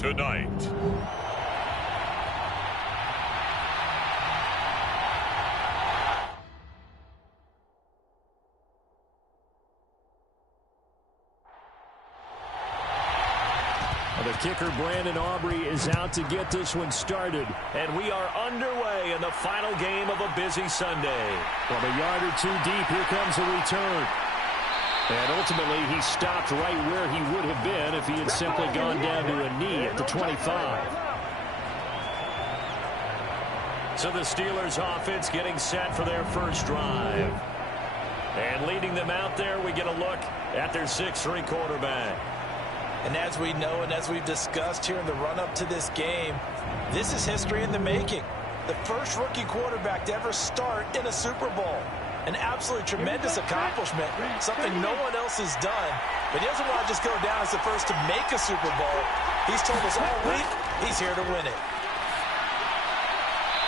tonight. The kicker, Brandon Aubrey, is out to get this one started. And we are underway in the final game of a busy Sunday. From a yard or two deep, here comes a return. And ultimately, he stopped right where he would have been if he had simply gone down to a knee at the 25. So the Steelers offense getting set for their first drive. And leading them out there, we get a look at their 6'3" quarterback. And as we know and as we've discussed here in the run-up to this game, this is history in the making. The first rookie quarterback to ever start in a Super Bowl. An absolutely tremendous accomplishment, something no one else has done. But he doesn't want to just go down as the first to make a Super Bowl. He's told us all week he's here to win it.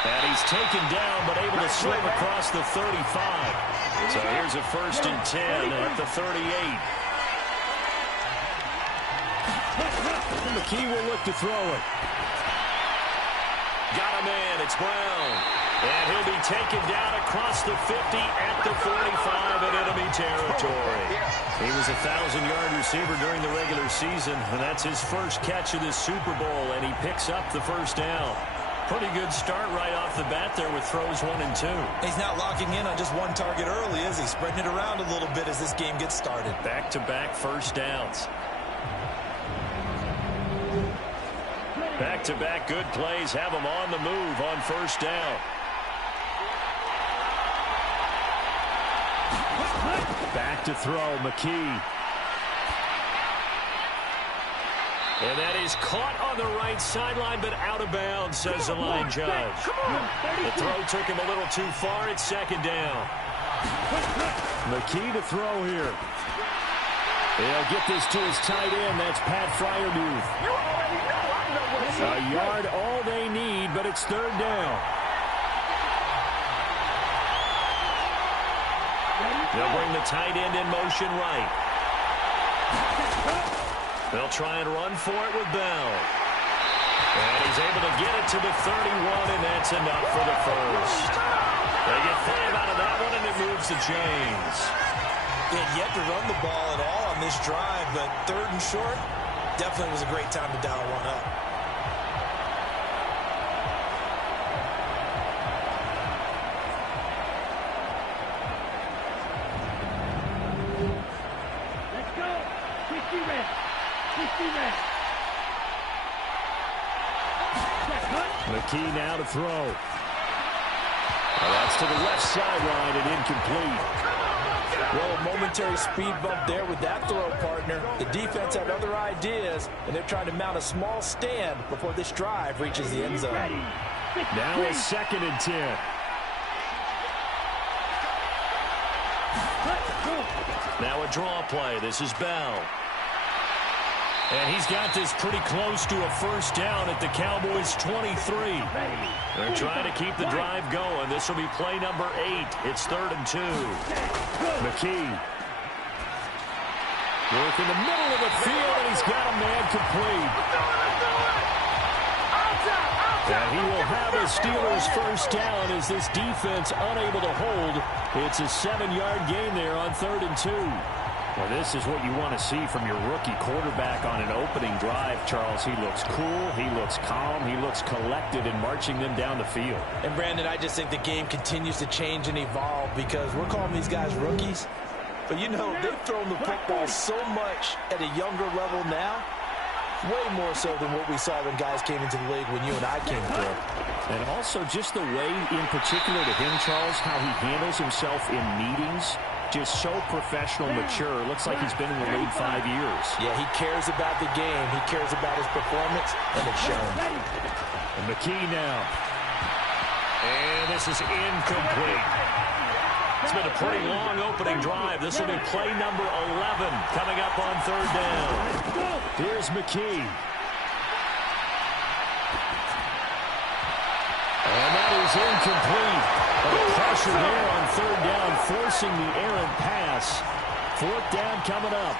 And he's taken down but able to swim across the 35. So here's a 1st and 10 at the 38. McKee will look to throw it. Got a man. It's Brown. And he'll be taken down across the 50 at the 45 in enemy territory. He was a 1,000-yard receiver during the regular season, and that's his first catch of this Super Bowl, and he picks up the first down. Pretty good start right off the bat there with throws 1 and 2. He's not locking in on just one target early, is he? Spreading it around a little bit as this game gets started. Back-to-back first downs. Back-to-back good plays have him on the move on first down. Back to throw, McKee. And that is caught on the right sideline, but out of bounds, says the line judge. The throw took him a little too far. It's 2nd down. McKee to throw here. They'll get this to his tight end. That's Pat Fryermuth. A yard, all they need, but it's 3rd down. They'll bring the tight end in motion right. They'll try and run for it with Bell. And he's able to get it to the 31, and that's enough for the first. They get 5 out of that one, and it moves the chains. He had yet to run the ball at all on this drive, but 3rd and short, definitely was a great time to dial one up. McKee now to throw. Well, that's to the left sideline and incomplete. Well, a momentary speed bump there with that throw, partner. The defense had other ideas, and they're trying to mount a small stand before this drive reaches the end zone. Now a 2nd and 10. Now a draw play. This is Bell. And he's got this pretty close to a first down at the Cowboys' 23. They're trying to keep the drive going. This will be play number 8. It's 3rd and 2. McKee. Work in the middle of the field, and he's got a man complete. And he will have a Steelers first down as this defense unable to hold. It's a 7-yard gain there on 3rd and 2. Well, this is what you want to see from your rookie quarterback on an opening drive, Charles. He looks cool, he looks calm, he looks collected in marching them down the field. And, Brandon, I just think the game continues to change and evolve because we're calling these guys rookies. But, you know, they've thrown the football so much at a younger level now, way more so than what we saw when guys came into the league when you and I came through. And also just the way, in particular to him, Charles, how he handles himself in meetings. Just so professional, mature. Looks like he's been in the league 5 years. Yeah, he cares about the game. He cares about his performance, and it's shown. And McKee now. And this is incomplete. It's been a pretty long opening drive. This will be play number 11 coming up on 3rd down. Here's McKee. And that is incomplete. Pressure there on 3rd down, forcing the errant pass. 4th down coming up.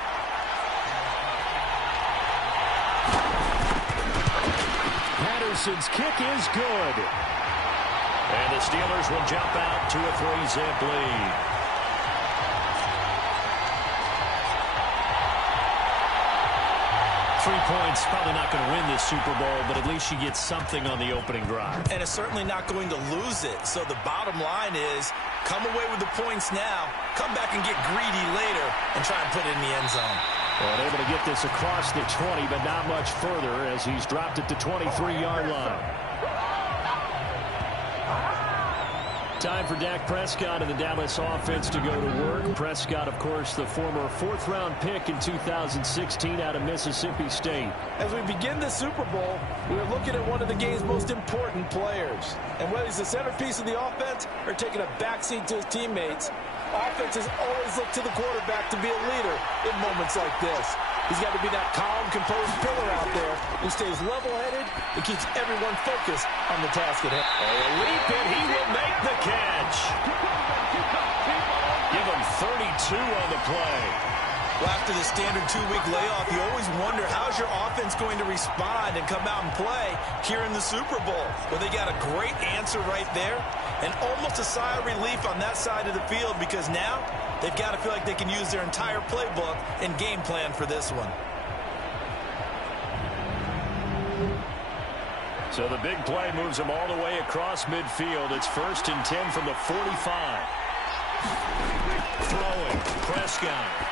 Anderson's kick is good. And the Steelers will jump out to a 3-zip lead. Points, probably not going to win this Super Bowl, but at least you get something on the opening drive. And it's certainly not going to lose it. So the bottom line is, come away with the points now, come back and get greedy later, and try and put it in the end zone. Well, able to get this across the 20, but not much further as he's dropped it to 23-yard line. Time for Dak Prescott and the Dallas offense to go to work. Prescott, of course, the former fourth-round pick in 2016 out of Mississippi State. As we begin the Super Bowl, we're looking at one of the game's most important players. And whether he's the centerpiece of the offense or taking a backseat to his teammates, offenses always look to the quarterback to be a leader in moments like this. He's got to be that calm, composed pillar out there who stays level-headed and keeps everyone focused on the task at hand. A leap, and he will make the catch. Give him 32 on the play. Well, after the standard 2-week layoff, you always wonder how's your offense going to respond and come out and play here in the Super Bowl. Well, they got a great answer right there and almost a sigh of relief on that side of the field because now they've got to feel like they can use their entire playbook and game plan for this one. So the big play moves them all the way across midfield. It's 1st and 10 from the 45. Throwing, Prescott.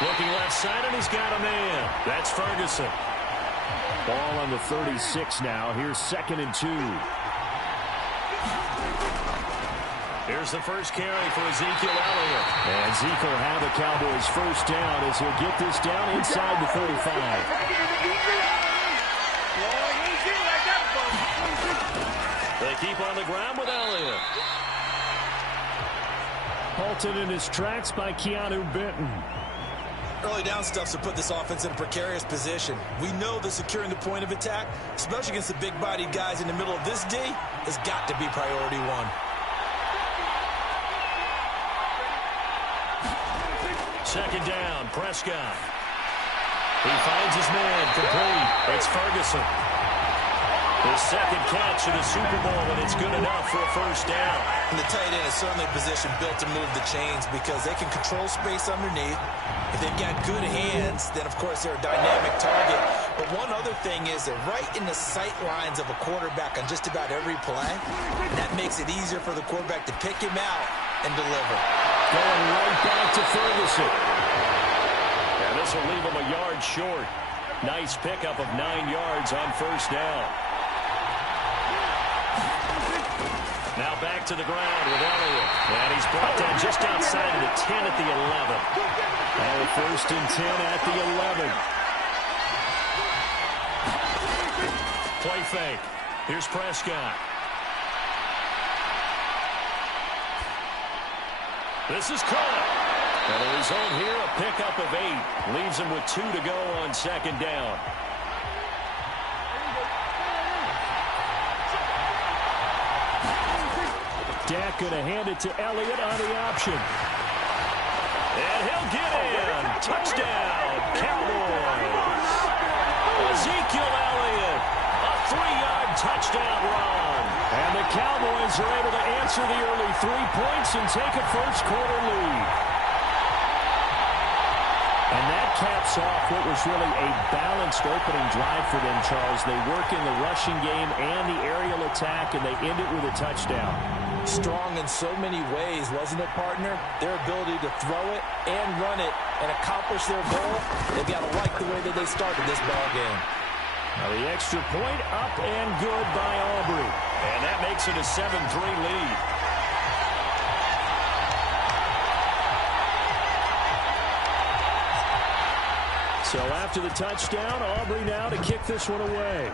Looking left side, and he's got a man. That's Ferguson. Ball on the 36 now. Here's 2nd and 2. Here's the first carry for Ezekiel Elliott. And Zeke will have the Cowboys first down as he'll get this down inside the 35. They keep on the ground with Elliott. Halted in his tracks by Keanu Benton. Early down stuff to put this offense in a precarious position. We know that securing the point of attack, especially against the big-bodied guys in the middle of this D, has got to be priority one. Second down, Prescott. He finds his man complete. It's Ferguson. His second catch in the Super Bowl, and it's good enough for a first down. And the tight end is certainly a position built to move the chains because they can control space underneath. If they've got good hands, then, of course, they're a dynamic target. But one other thing is they're right in the sight lines of a quarterback on just about every play. That makes it easier for the quarterback to pick him out and deliver. Going right back to Ferguson. And this will leave him a yard short. Nice pickup of 9 yards on first down. Now back to the ground with Elliott. And he's brought down just outside of the 10 at the 11. And 1st and 10 at the 11. Play fake. Here's Prescott. This is caught. And the result here, a pickup of 8. Leaves him with 2 to go on second down. Dak going to hand it to Elliott on the option. And he'll get in. Touchdown, Cowboys. Ezekiel Elliott, a 3-yard touchdown run. And the Cowboys are able to answer the early 3 points and take a first-quarter lead. And that caps off what was really a balanced opening drive for them, Charles. They work in the rushing game and the aerial attack, and they end it with a touchdown. Strong in so many ways, wasn't it, partner? Their ability to throw it and run it and accomplish their goal, they've got to like the way that they started this ball game. Now the extra point up and good by Aubrey. And that makes it a 7-3 lead. So after the touchdown, Aubrey now to kick this one away.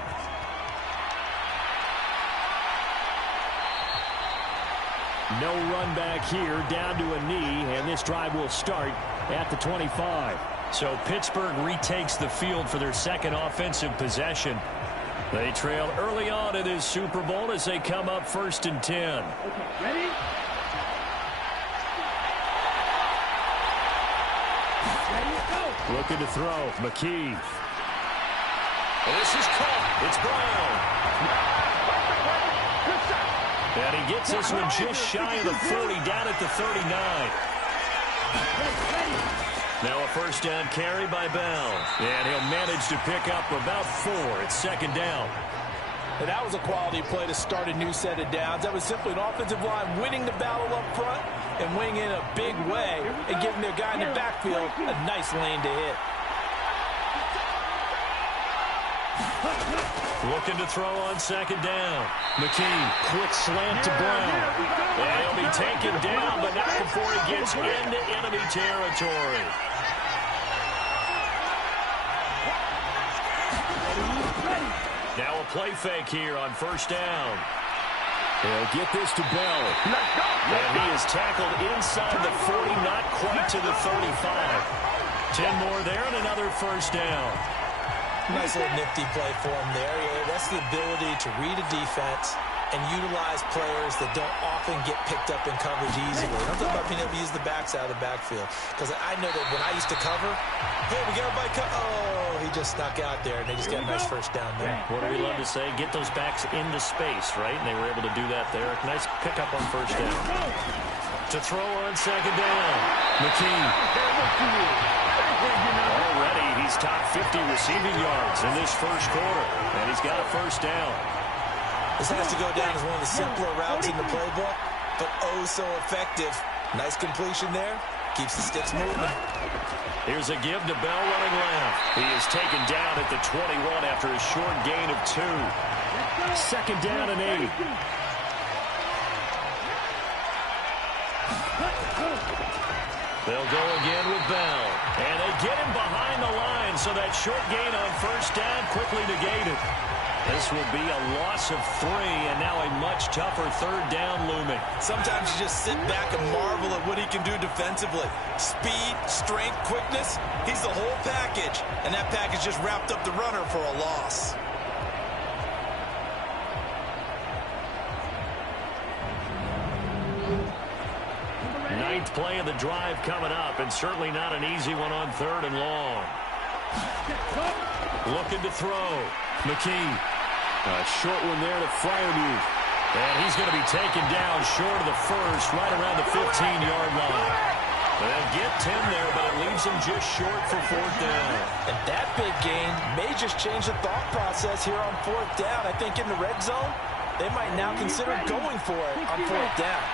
No run back here, down to a knee, and this drive will start at the 25. So Pittsburgh retakes the field for their second offensive possession. They trail early on in this Super Bowl as they come up 1st and 10. Okay, ready? Ready, go. Looking to throw, McKee. And this is caught. It's Brown. And he gets this one just shy of the 40, down at the 39. Now a first down carry by Bell. And he'll manage to pick up about 4. It's second down. And that was a quality play to start a new set of downs. That was simply an offensive line winning the battle up front and winning in a big way and giving their guy in the backfield a nice lane to hit. Looking to throw on second down. McKee, quick slant to Brown. And he'll be taken down, but not before he gets into enemy territory. Now a play fake here on first down. They'll get this to Bell. And he is tackled inside the 40, not quite to the 35. 10 more there and another first down. Nice little nifty play for him there. Yeah, that's the ability to read a defense and utilize players that don't often get picked up in coverage easily. I'm talking about being able to use the backs out of the backfield. Because I know that when I used to cover, hey, we got a bike. Oh, he just snuck out there, and they just got a nice first down there. What do we love to say? Get those backs into space, right? And they were able to do that there. Nice pickup on first down. To throw on second down. McKee. Already, he's top 50 receiving yards in this first quarter. And he's got a first down. This has to go down as one of the simpler routes in the playbook, but oh so effective. Nice completion there. Keeps the sticks moving. Here's a give to Bell running left. He is taken down at the 21 after a short gain of 2. Second down and 8. They'll go again with Bell. And they get him behind the line, so that short gain on first down quickly negated. This will be a loss of 3, and now a much tougher third down looming. Sometimes you just sit back and marvel at what he can do defensively. Speed, strength, quickness, he's the whole package. And that package just wrapped up the runner for a loss. Ninth play of the drive coming up, and certainly not an easy one on third and long. Looking to throw. McKee. A short one there to Freiermuth. And he's going to be taken down short of the first, right around the 15-yard line. They'll get 10 there, but it leaves him just short for fourth down. And that big gain may just change the thought process here on fourth down. I think in the red zone, they might now consider going for it on fourth down.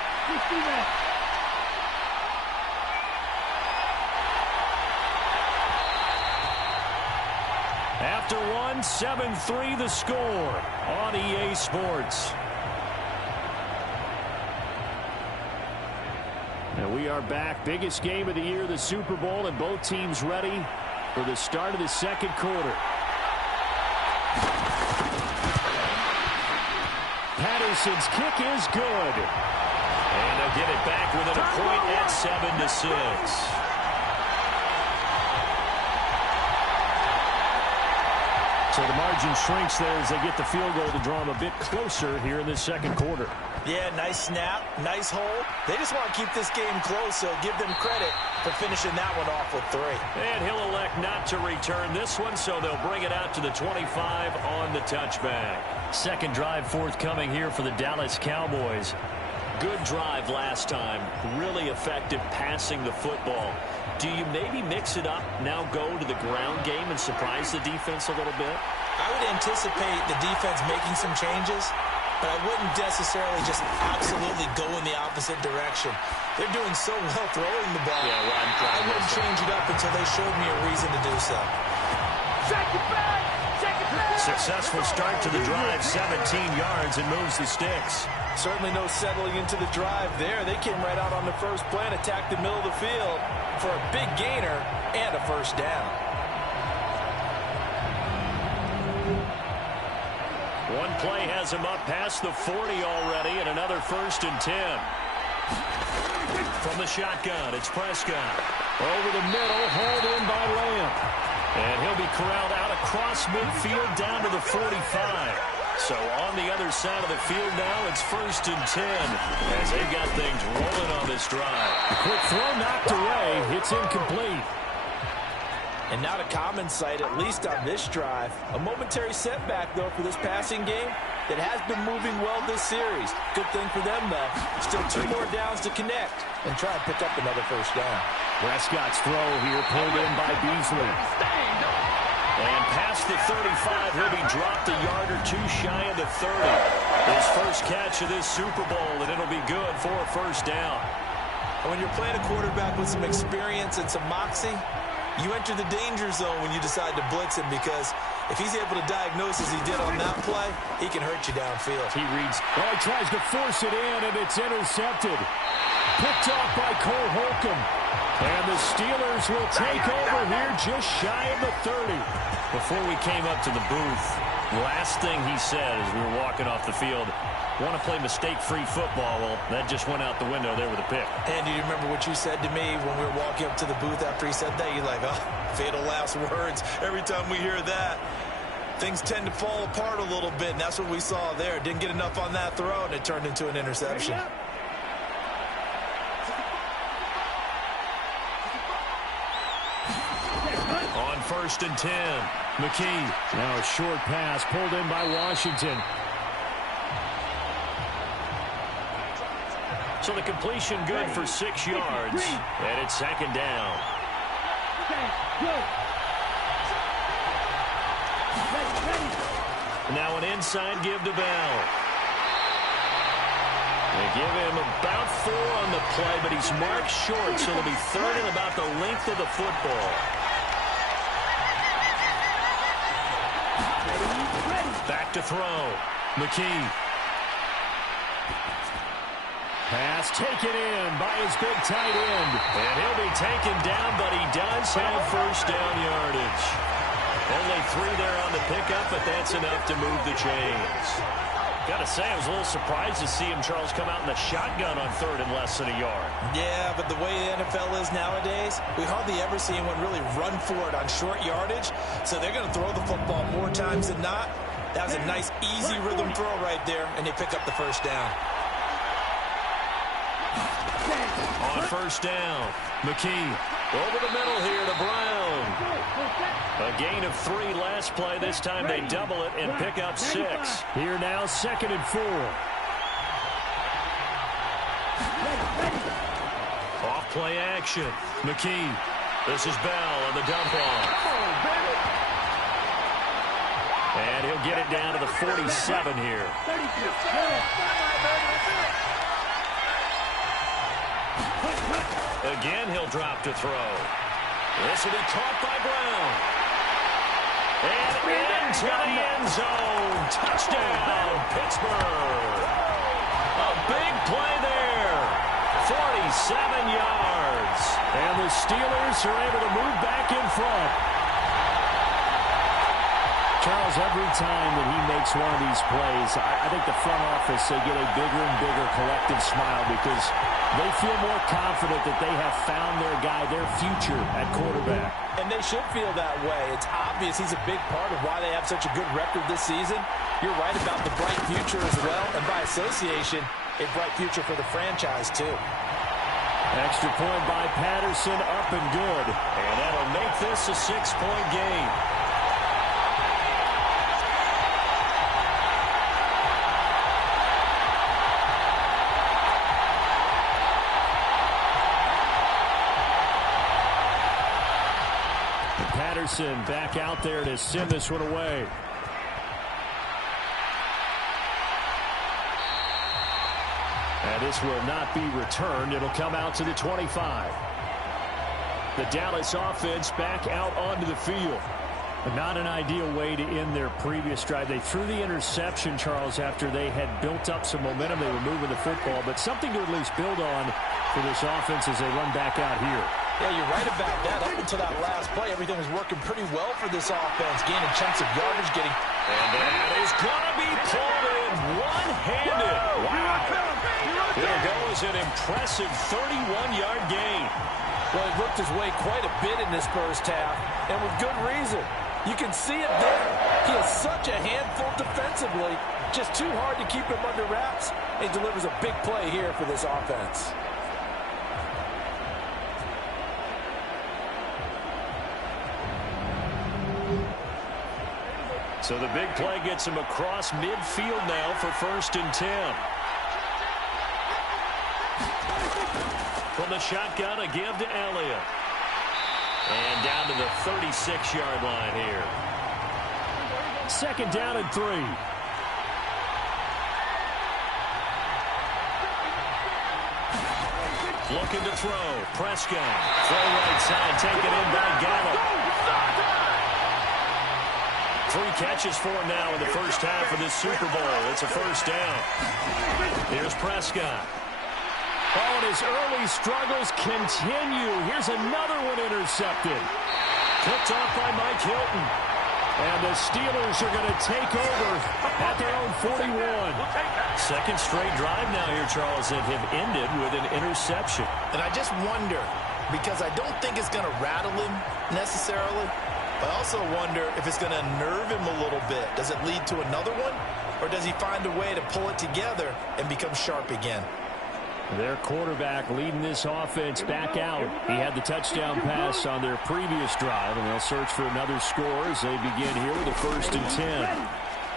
After 7-3 the score on EA Sports. And we are back. Biggest game of the year, the Super Bowl, and both teams ready for the start of the second quarter. Patterson's kick is good. And they'll get it back within a point at 7-6. So the margin shrinks there as they get the field goal to draw them a bit closer here in this second quarter. Yeah, nice snap, nice hold. They just want to keep this game close, so give them credit for finishing that one off with 3. And he'll elect not to return this one, so they'll bring it out to the 25 on the touchback. Second drive forthcoming here for the Dallas Cowboys. Good drive last time. Really effective passing the football. Do you maybe mix it up, now go to the ground game and surprise the defense a little bit? I would anticipate the defense making some changes, but I wouldn't necessarily just absolutely go in the opposite direction. They're doing so well throwing the ball. Yeah, well, I wouldn't change it up until they showed me a reason to do so. Successful start to the drive, 17 yards, and moves the sticks. Certainly no settling into the drive there. They came right out on the first play and attacked the middle of the field for a big gainer and a first down. One play has him up past the 40 already, and another 1st and 10. From the shotgun, it's Prescott. Over the middle, hauled in by Lamb. And he'll be corralled out across midfield down to the 45. So on the other side of the field now, it's 1st and 10 as they've got things rolling on this drive. The quick throw knocked away. It's incomplete. And not a common sight, at least on this drive. A momentary setback, though, for this passing game that has been moving well this series. Good thing for them, though. Still 2 more downs to connect and try and pick up another first down. Prescott's throw here pulled in by Beasley. And past the 35, he'll be dropped a yard or 2 shy of the 30. His first catch of this Super Bowl, and it'll be good for a first down. And when you're playing a quarterback with some experience and some moxie, you enter the danger zone when you decide to blitz him, because if he's able to diagnose as he did on that play, he can hurt you downfield. He reads. Oh, he tries to force it in, and it's intercepted. Picked off by Cole Holcomb. And the Steelers will take over here just shy of the 30. Before we came up to the booth, last thing he said as we were walking off the field, want to play mistake-free football. Well, that just went out the window there with a pick. And do you remember what you said to me when we were walking up to the booth after he said that? You're like, oh, fatal last words. Every time we hear that, things tend to fall apart a little bit, and that's what we saw there. Didn't get enough on that throw, and it turned into an interception. On 1st and 10, McKee. Now a short pass pulled in by Washington. So the completion good for 6 yards. And it's 2nd down. Now an inside give to Bell. They give him about 4 on the play, but he's marked short, so it'll be 3rd and about the length of the football. Back to throw. McKee. Pass taken in by his big tight end. And he'll be taken down, but he does have first down yardage. Only 3 there on the pickup, but that's enough to move the chains. Got to say, I was a little surprised to see him, Charles, come out in the shotgun on 3rd and less than a yard. Yeah, but the way the NFL is nowadays, we hardly ever see anyone really run for it on short yardage. So they're going to throw the football more times than not. That was a nice, easy rhythm throw right there, and they pick up the first down. On 1st down, McKee over the middle here to Brown. A gain of 3 last play. This time they double it and pick up 6. Here now, 2nd and 4. Off play action. McKee. This is Bell on the dump off. And he'll get it down to the 47 here. Again, he'll drop to throw. This will be caught by Brown. And into the end zone. Touchdown, Pittsburgh. A big play there. 47 yards. And the Steelers are able to move back in front. Charles, every time that he makes one of these plays, I think the front office, they get a bigger and bigger collective smile because they feel more confident that they have found their guy, their future at quarterback. And they should feel that way. It's obvious he's a big part of why they have such a good record this season. You're right about the bright future as well, and by association, a bright future for the franchise too. Extra point by Patterson, up and good. And that'll make this a 6-point game. Patterson back out there to send this one away. And this will not be returned. It'll come out to the 25. The Dallas offense back out onto the field. Not an ideal way to end their previous drive. They threw the interception, Charles, after they had built up some momentum. They were moving the football, but something to at least build on for this offense as they run back out here. Yeah, you're right about that. Up until that last play, everything was working pretty well for this offense, gaining chunks of yardage, getting... And that is going to be pulled in one-handed. Wow. There goes an impressive 31-yard gain. Well, he worked his way quite a bit in this first half, and with good reason. You can see it there. He is such a handful defensively. Just too hard to keep him under wraps. He delivers a big play here for this offense. So the big play gets him across midfield now for 1st and 10. From the shotgun, a give to Elliott. And down to the 36-yard line here. 2nd down and 3. Looking to throw. Prescott. Throw right side. Taken in by Gallup. 3 catches for him now in the first half of this Super Bowl. It's a 1st down. Here's Prescott. Oh, and his early struggles continue. Here's another one intercepted. Picked off by Mike Hilton. And the Steelers are going to take over at their own 41. 2nd straight drive now here, Charles, that have ended with an interception. And I just wonder, because I don't think it's going to rattle him necessarily, but I also wonder if it's going to unnerve him a little bit. Does it lead to another one? Or does he find a way to pull it together and become sharp again? Their quarterback leading this offense back out. He had the touchdown pass on their previous drive, and they'll search for another score as they begin here with a 1st and 10.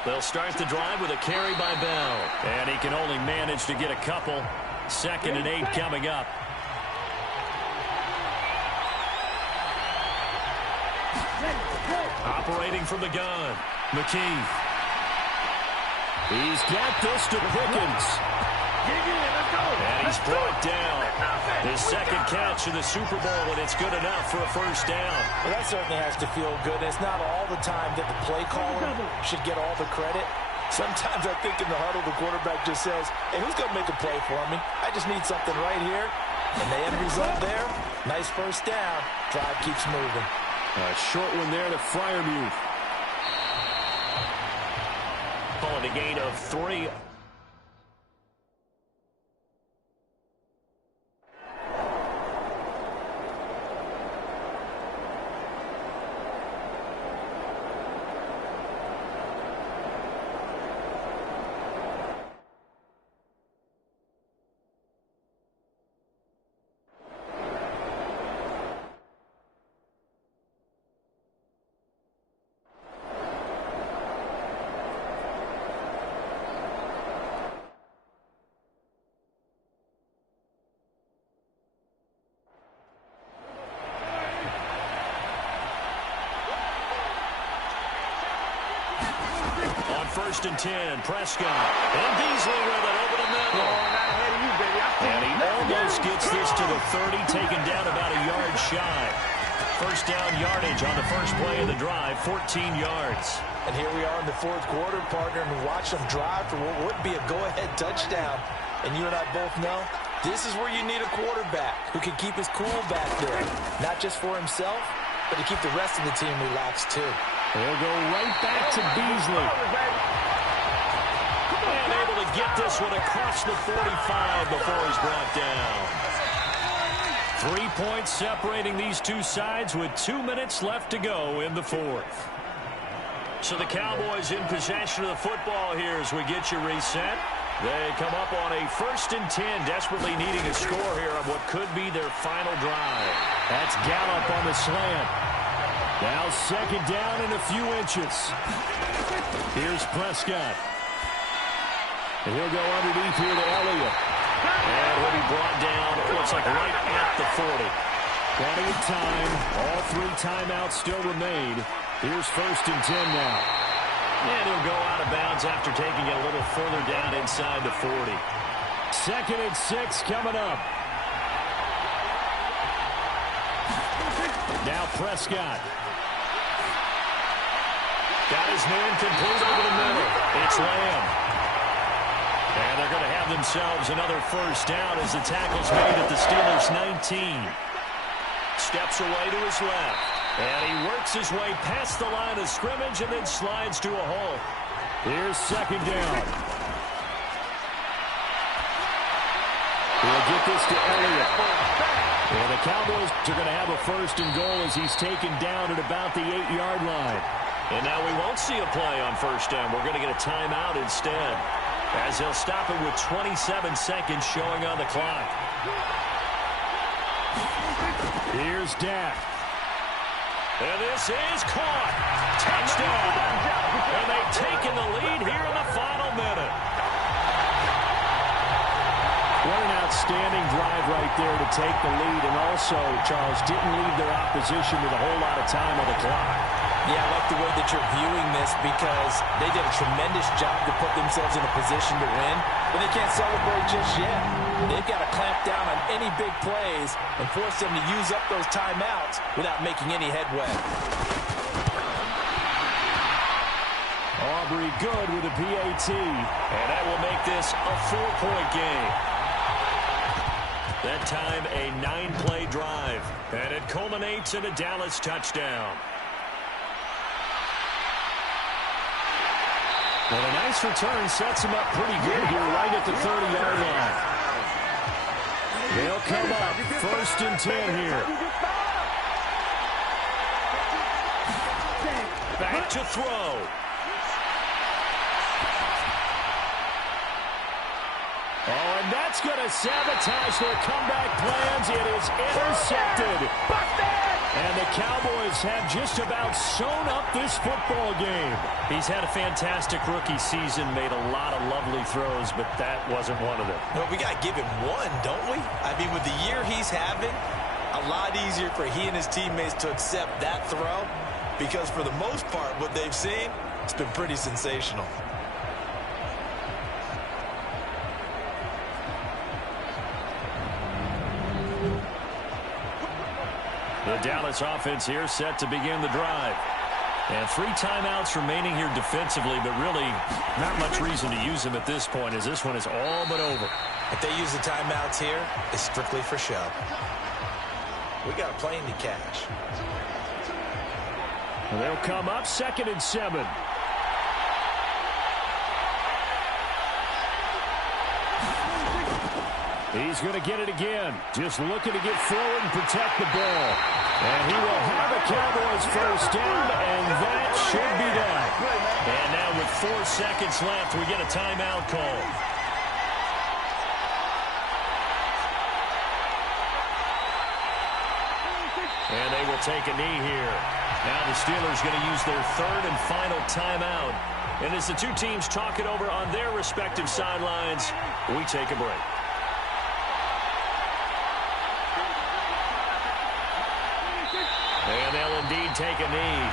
They'll start the drive with a carry by Bell, and he can only manage to get a couple. 2nd and 8 coming up. Operating from the gun, McKee. He's got this to Pickens. And he's brought down. His 2nd catch in the Super Bowl, and it's good enough for a 1st down. Well, that certainly has to feel good. It's not all the time that the play caller should get all the credit. Sometimes I think in the huddle, the quarterback just says, hey, who's going to make a play for me? I just need something right here. And the end result there, nice 1st down. Drive keeps moving. A short one there to Freiermuth. Calling a gain of 3. On 1st and 10, Prescott. And Beasley with it over the middle. And he almost gets this to the 30, taken down about a yard shy. 1st down yardage on the first play of the drive, 14 yards. And here we are in the 4th quarter, partner, and watch them drive for what would be a go-ahead touchdown. And you and I both know this is where you need a quarterback who can keep his cool back there. Not just for himself, but to keep the rest of the team relaxed too. They'll go right back to Beasley. And able to get this one across the 45 before he's brought down. 3 points separating these two sides with 2 minutes left to go in the 4th. So the Cowboys in possession of the football here as we get you reset. They come up on a 1st and 10, desperately needing a score here on what could be their final drive. That's Gallup on the slant. Now 2nd down and a few inches. Here's Prescott. And he'll go underneath here to Elliott. And he'll be brought down, it looks like right at the 40. Plenty of time. All 3 timeouts still remain. Here's 1st and 10 now. And he'll go out of bounds after taking it a little further down inside the 40. 2nd and 6 coming up. Now Prescott. Got his man complete over the middle. It's Lamb. And they're going to have themselves another 1st down as the tackle's made at the Steelers' 19. Steps away to his left. And he works his way past the line of scrimmage and then slides to a hole. Here's 2nd down. He'll get this to Elliott. And the Cowboys are going to have a 1st and goal as he's taken down at about the 8-yard line. And now we won't see a play on 1st down. We're going to get a timeout instead, as they'll stop it with 27 seconds showing on the clock. Here's Dak. And this is caught. Touchdown. And they've taken the lead here in the final minute. What an outstanding drive right there to take the lead. And also, Charles, didn't leave their opposition with a whole lot of time on the clock. Yeah, I like the way that you're viewing this because they did a tremendous job to put themselves in a position to win, but they can't celebrate just yet. They've got to clamp down on any big plays and force them to use up those timeouts without making any headway. Aubrey good with a PAT, and that will make this a 4-point game. That time a 9-play drive, and it culminates in a Dallas touchdown. Well, a nice return sets him up pretty good here right at the 30-yard line. They'll come up 1st and 10 here. Back to throw. Oh, and that's going to sabotage their comeback plans. It is intercepted. And the Cowboys have just about sewn up this football game. He's had a fantastic rookie season, made a lot of lovely throws, but that wasn't one of them. Well, we got to give him one, don't we? I mean, with the year he's having, a lot easier for he and his teammates to accept that throw because for the most part, what they've seen, it's been pretty sensational. The Dallas offense here set to begin the drive. And 3 timeouts remaining here defensively, but really not much reason to use them at this point as this one is all but over. If they use the timeouts here, it's strictly for show. We got a plane to cash. And they'll come up 2nd and 7. He's going to get it again. Just looking to get forward and protect the ball. And he will have a Cowboys first down, and that should be done. And now with 4 seconds left, we get a timeout call. And they will take a knee here. Now the Steelers going to use their 3rd and final timeout. And as the two teams talk it over on their respective sidelines, we take a break. And they'll indeed take a knee.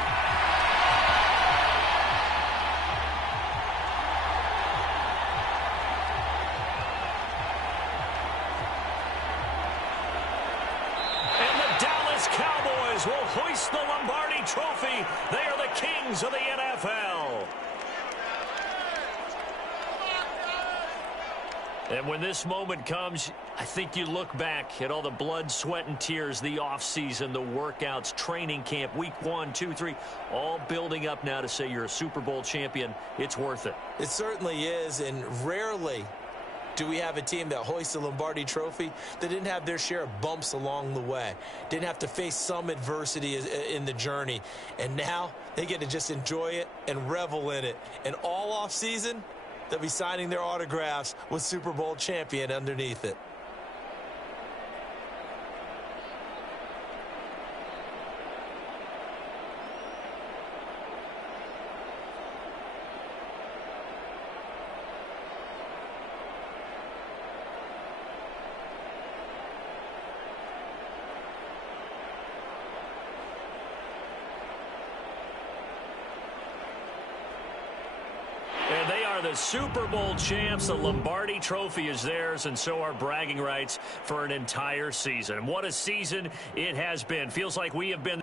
And the Dallas Cowboys will hoist the Lombardi Trophy. They are the kings of the NFL. And when this moment comes, I think you look back at all the blood, sweat, and tears, the offseason, the workouts, training camp, week 1, 2, 3, all building up now to say you're a Super Bowl champion. It's worth it. It certainly is, and rarely do we have a team that hoists the Lombardi Trophy that didn't have their share of bumps along the way, didn't have to face some adversity in the journey, and now they get to just enjoy it and revel in it. And all offseason, they'll be signing their autographs with Super Bowl champion underneath it. The Super Bowl champs, the Lombardi Trophy is theirs, and so are bragging rights for an entire season. What a season it has been. Feels like we have been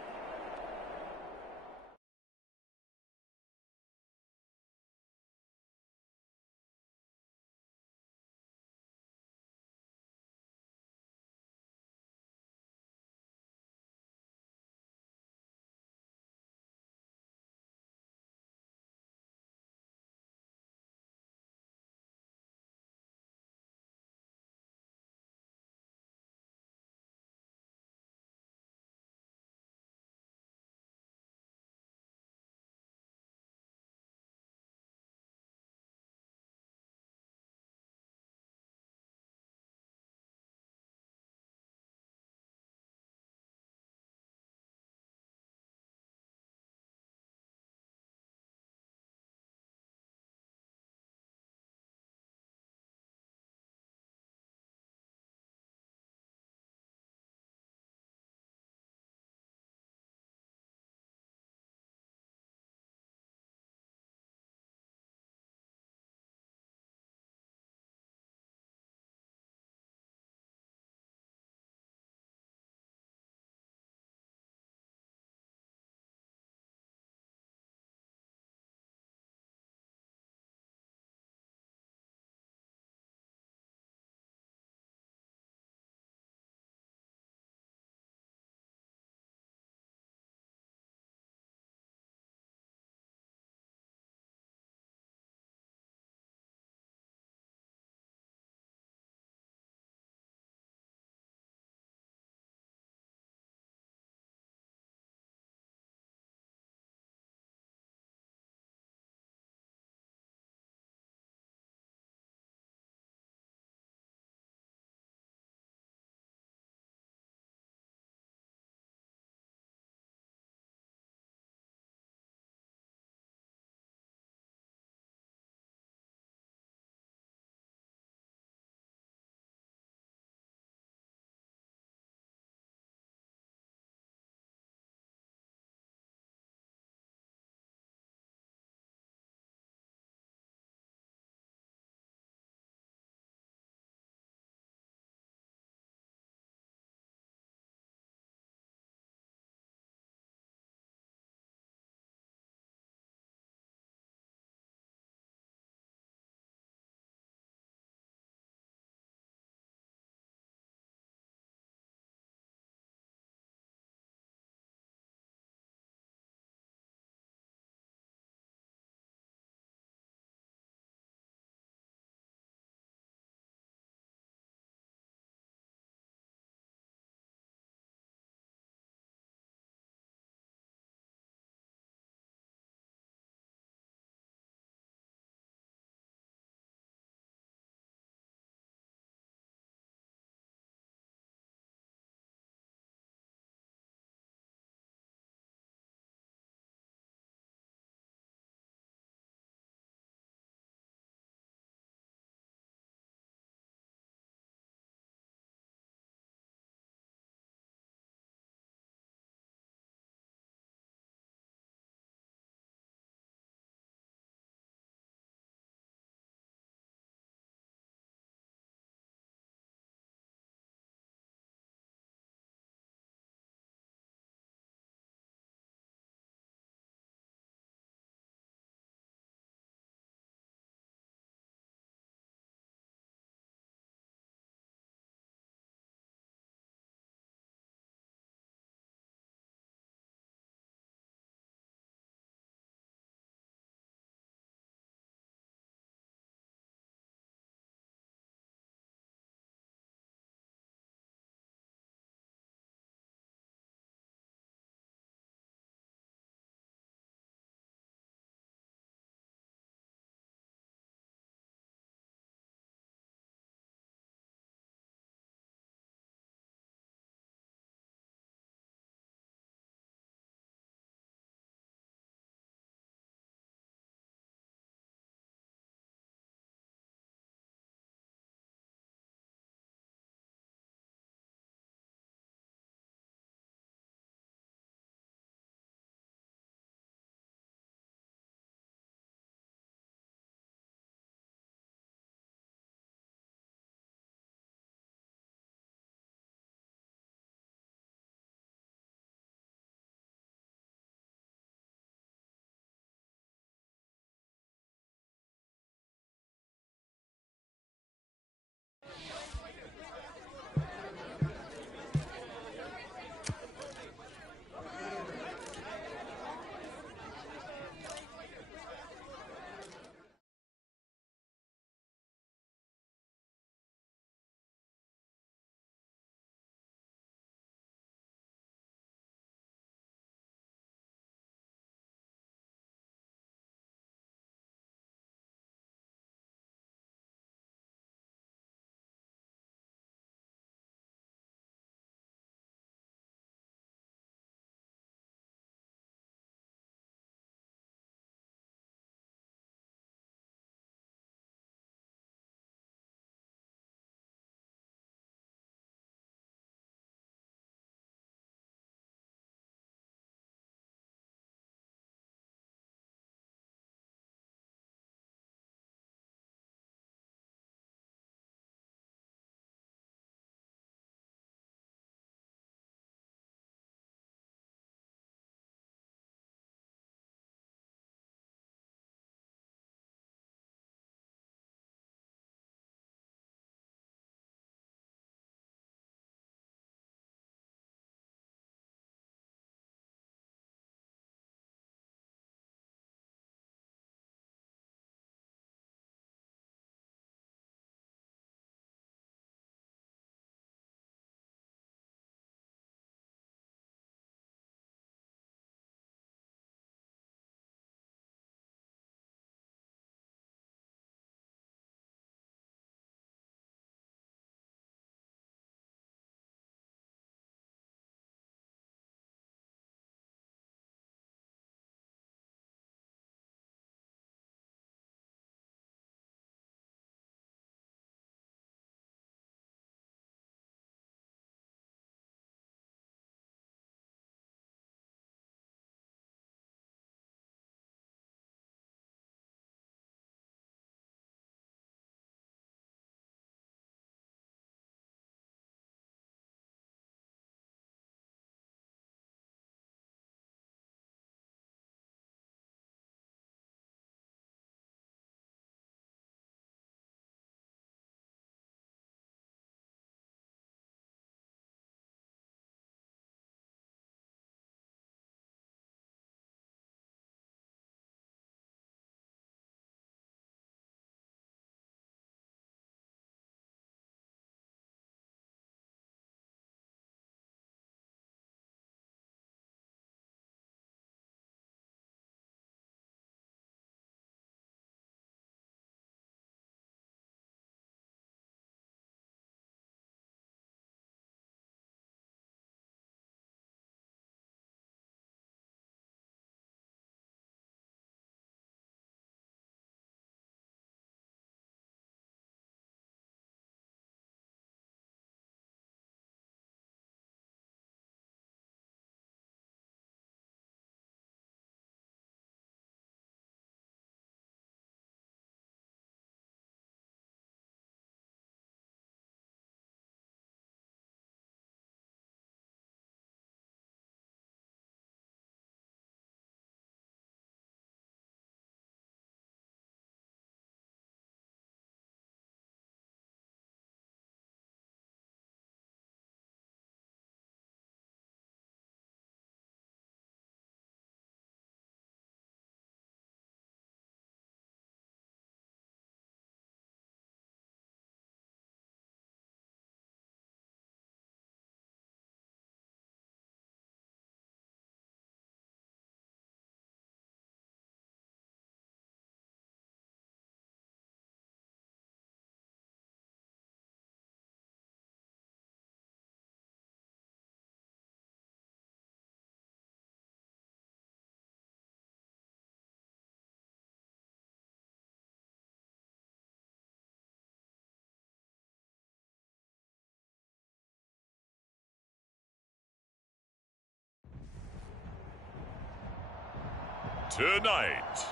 Tonight,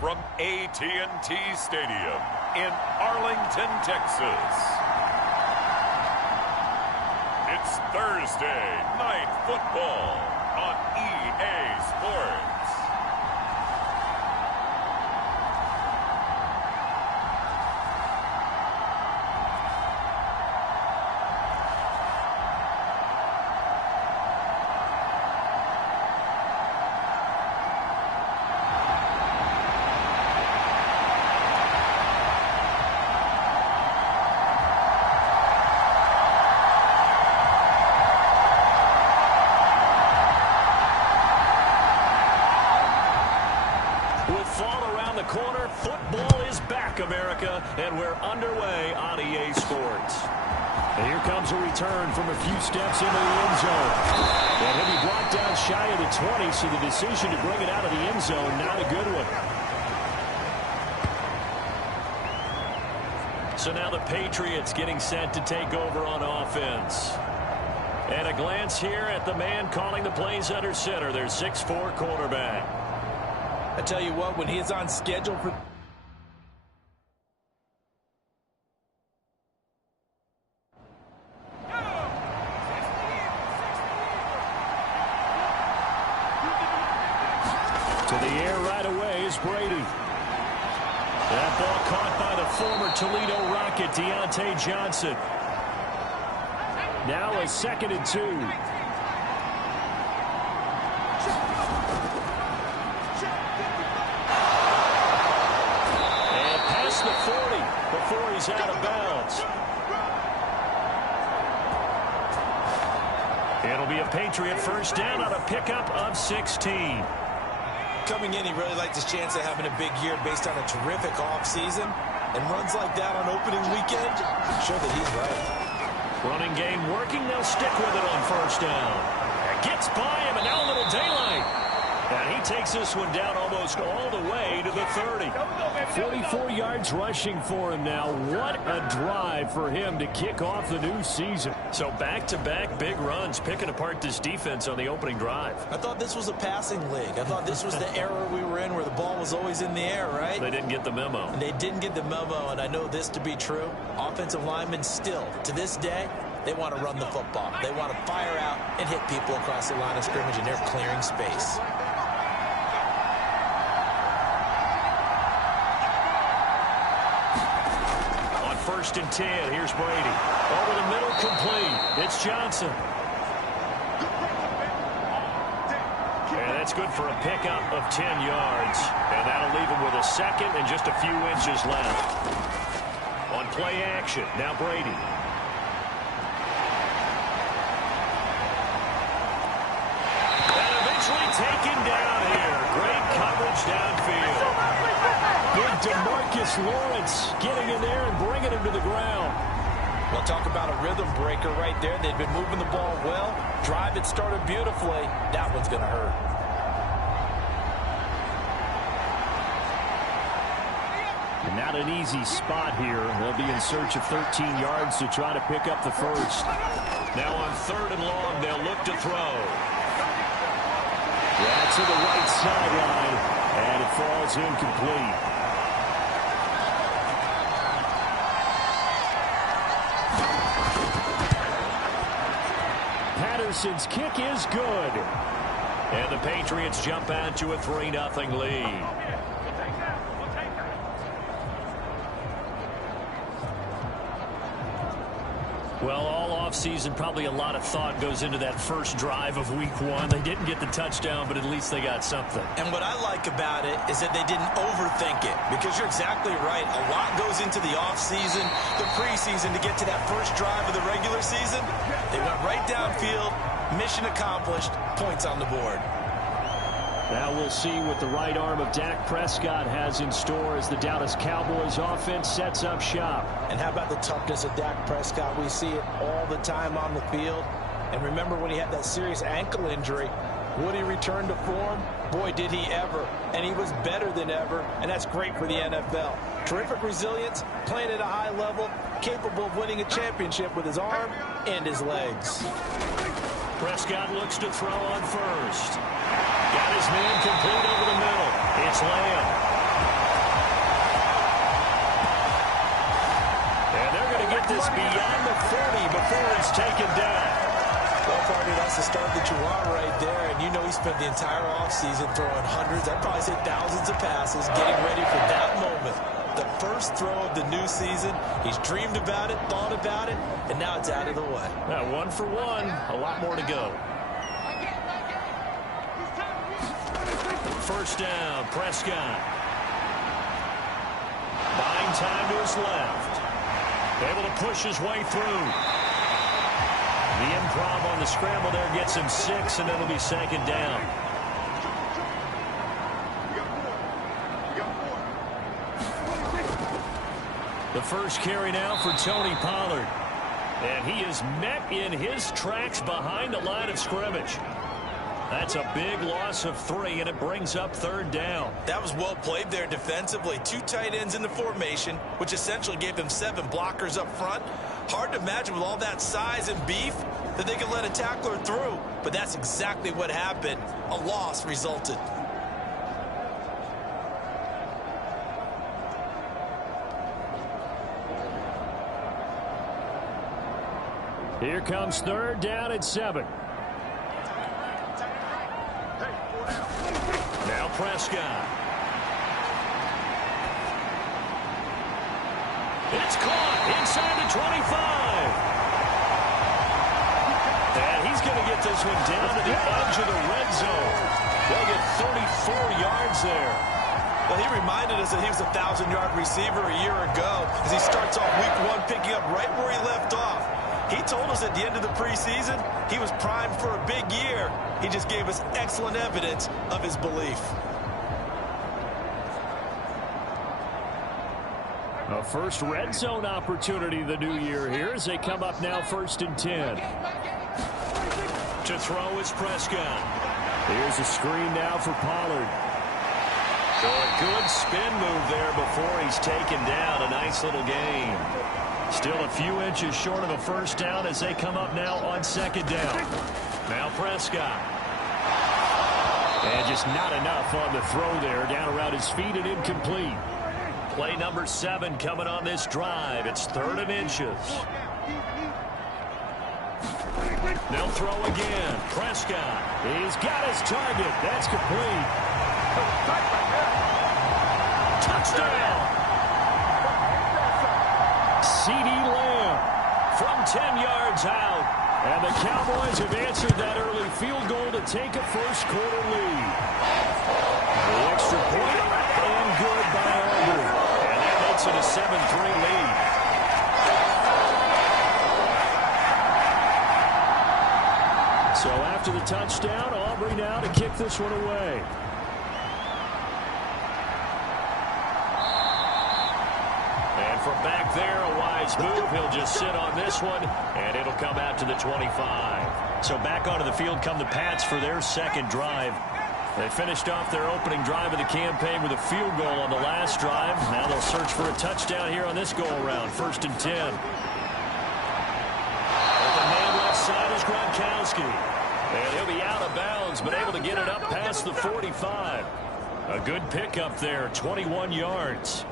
from AT&T Stadium in Arlington, Texas, it's Thursday Night Football on EA Sports. Corner, football is back, America, and we're underway on EA Sports. And here comes a return from a few steps into the end zone. And he'll be brought down shy of the 20, so the decision to bring it out of the end zone, not a good one. So now the Patriots getting set to take over on offense. And a glance here at the man calling the plays under center, their 6'4" quarterback. I tell you what, when he is on schedule for... To the air right away is Brady. That ball caught by the former Toledo Rocket, Deontay Johnson. Now a 2nd and 2. The 40 before he's out of bounds. It'll be a Patriot first down on a pickup of 16. Coming in, he really liked his chance of having a big year based on a terrific offseason. And runs like that on opening weekend show that he's right. Running game working. They'll stick with it on first down. It gets by him, and now a little daylight. And he takes this one down almost all the way to the 30. 44 yards rushing for him now. What a drive for him to kick off the new season. So back-to-back big runs, picking apart this defense on the opening drive. I thought this was a passing league. I thought this was the era we were in where the ball was always in the air, right? They didn't get the memo. And they didn't get the memo, and I know this to be true. Offensive linemen still, to this day, they want to run the football. They want to fire out and hit people across the line of scrimmage, and they're clearing space. First and 10. Here's Brady. Over the middle, complete. It's Johnson. And that's good for a pickup of 10 yards. And that'll leave him with a 2nd and just a few inches left. On play action, now Brady. And eventually taken down here. Great coverage downfield. Big DeMarcus Lawrence getting in there and bringing him to the ground. Well, talk about a rhythm breaker right there. They've been moving the ball well. Drive had started beautifully. That one's going to hurt. And not an easy spot here. They'll be in search of 13 yards to try to pick up the first. Now on 3rd and long, they'll look to throw. Yeah, to the right sideline, and it falls incomplete. Patterson's kick is good. And the Patriots jump out to a 3-0 lead. Well, all offseason, probably a lot of thought goes into that first drive of week 1. They didn't get the touchdown, but at least they got something. And what I like about it is that they didn't overthink it, because you're exactly right. A lot goes into the offseason, the preseason to get to that first drive of the regular season. They went right downfield, mission accomplished, points on the board. Now we'll see what the right arm of Dak Prescott has in store as the Dallas Cowboys offense sets up shop. And how about the toughness of Dak Prescott? We see it all the time on the field. And remember when he had that serious ankle injury, would he return to form? Boy, did he ever. And he was better than ever, and that's great for the NFL. Terrific resilience, playing at a high level, capable of winning a championship with his arm and his legs. Prescott looks to throw on first. Got his man complete over the middle. It's Lamb. And they're going to get this beyond the 40 before it's taken down. Well, partner, that's the start that you want right there. And you know he spent the entire offseason throwing hundreds, I'd probably say thousands of passes, getting ready for that moment. The first throw of the new season. He's dreamed about it, thought about it, and now it's out of the way. Now, 1 for 1, a lot more to go. First down, Prescott. Buying time to his left. Able to push his way through. The improv on the scramble there gets him 6, and it'll be 2nd down. The first carry now for Tony Pollard. And he is met in his tracks behind the line of scrimmage. That's a big loss of 3, and it brings up 3rd down. That was well played there defensively. 2 tight ends in the formation, which essentially gave them 7 blockers up front. Hard to imagine with all that size and beef that they could let a tackler through. But that's exactly what happened. A loss resulted. Here comes 3rd down at 7. Now Prescott. It's caught inside the 25. And he's going to get this one down to the edge of the red zone. They'll get 34 yards there. Well, he reminded us that he was a 1,000-yard receiver a year ago as he starts off week 1 picking up right where he left off. He told us at the end of the preseason he was primed for a big year. He just gave us excellent evidence of his belief. A first red zone opportunity the new year here as they come up now 1st and 10. To throw is Prescott. Here's a screen now for Pollard. So a good spin move there before he's taken down. A nice little gain. Still a few inches short of a 1st down as they come up now on 2nd down. Now Prescott. And just not enough on the throw there. Down around his feet and incomplete. Play number 7 coming on this drive. It's 3rd and inches. They'll throw again. Prescott. He's got his target. That's complete. Touchdown. C.D. Lamb from 10 yards out. And the Cowboys have answered that early field goal to take a first-quarter lead. The extra point and good by Aubrey. And that makes it a 7-3 lead. So after the touchdown, Aubrey now to kick this one away. And from back there, a wise move. He'll just sit on this one, and it'll come out to the 25. So back onto the field come the Pats for their 2nd drive. They finished off their opening drive of the campaign with a field goal on the last drive. Now they'll search for a touchdown here on this go-around. 1st and 10. Open man left side is Gronkowski. And he'll be out of bounds, but able to get it up past the 45. A good pickup there, 21 yards.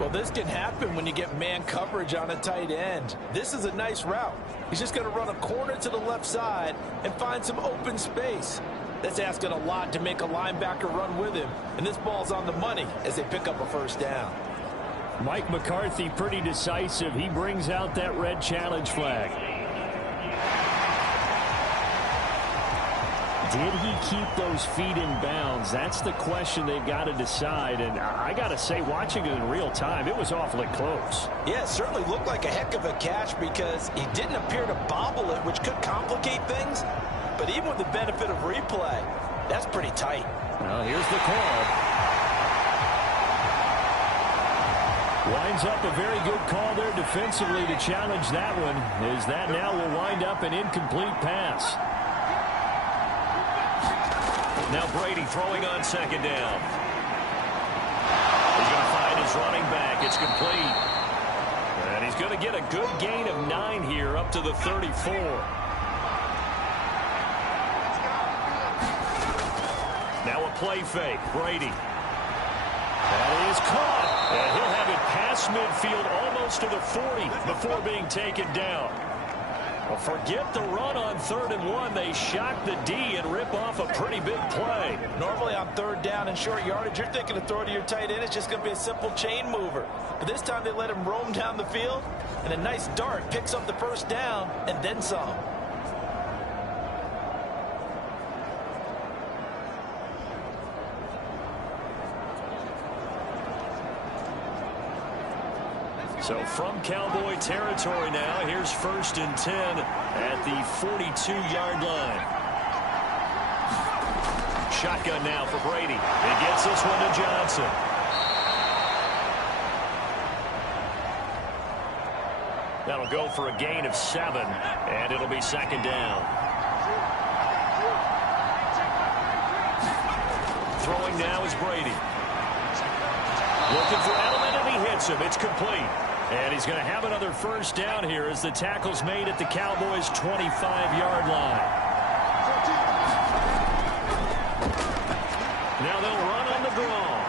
Well, this can happen when you get man coverage on a tight end. This is a nice route. He's just going to run a corner to the left side and find some open space. That's asking a lot to make a linebacker run with him. And this ball's on the money as they pick up a 1st down. Mike McCarthy pretty decisive. He brings out that red challenge flag. Did he keep those feet in bounds? That's the question they've got to decide. And I got to say, watching it in real time, it was awfully close. Yeah, it certainly looked like a heck of a catch because he didn't appear to bobble it, which could complicate things. But even with the benefit of replay, that's pretty tight. Well, here's the call. Winds up a very good call there defensively to challenge that one, as that now will wind up an incomplete pass. Now Brady throwing on 2nd down. He's going to find his running back. It's complete. And he's going to get a good gain of 9 here up to the 34. play fake. Brady. That is caught. And he'll have it past midfield almost to the 40 before being taken down. Well, forget the run on 3rd and 1. They shock the D and rip off a pretty big play. Normally on 3rd down and short yardage, you're thinking to throw to your tight end. It's just going to be a simple chain mover. But this time they let him roam down the field, and a nice dart picks up the 1st down and then some. So from Cowboy territory now, here's 1st and 10 at the 42-yard line. Shotgun now for Brady. He gets this one to Johnson. That'll go for a gain of 7, and it'll be 2nd down. Throwing now is Brady. Looking for Edelman, and he hits him. It's complete. And he's going to have another 1st down here as the tackle's made at the Cowboys' 25-yard line. Now they'll run on the draw.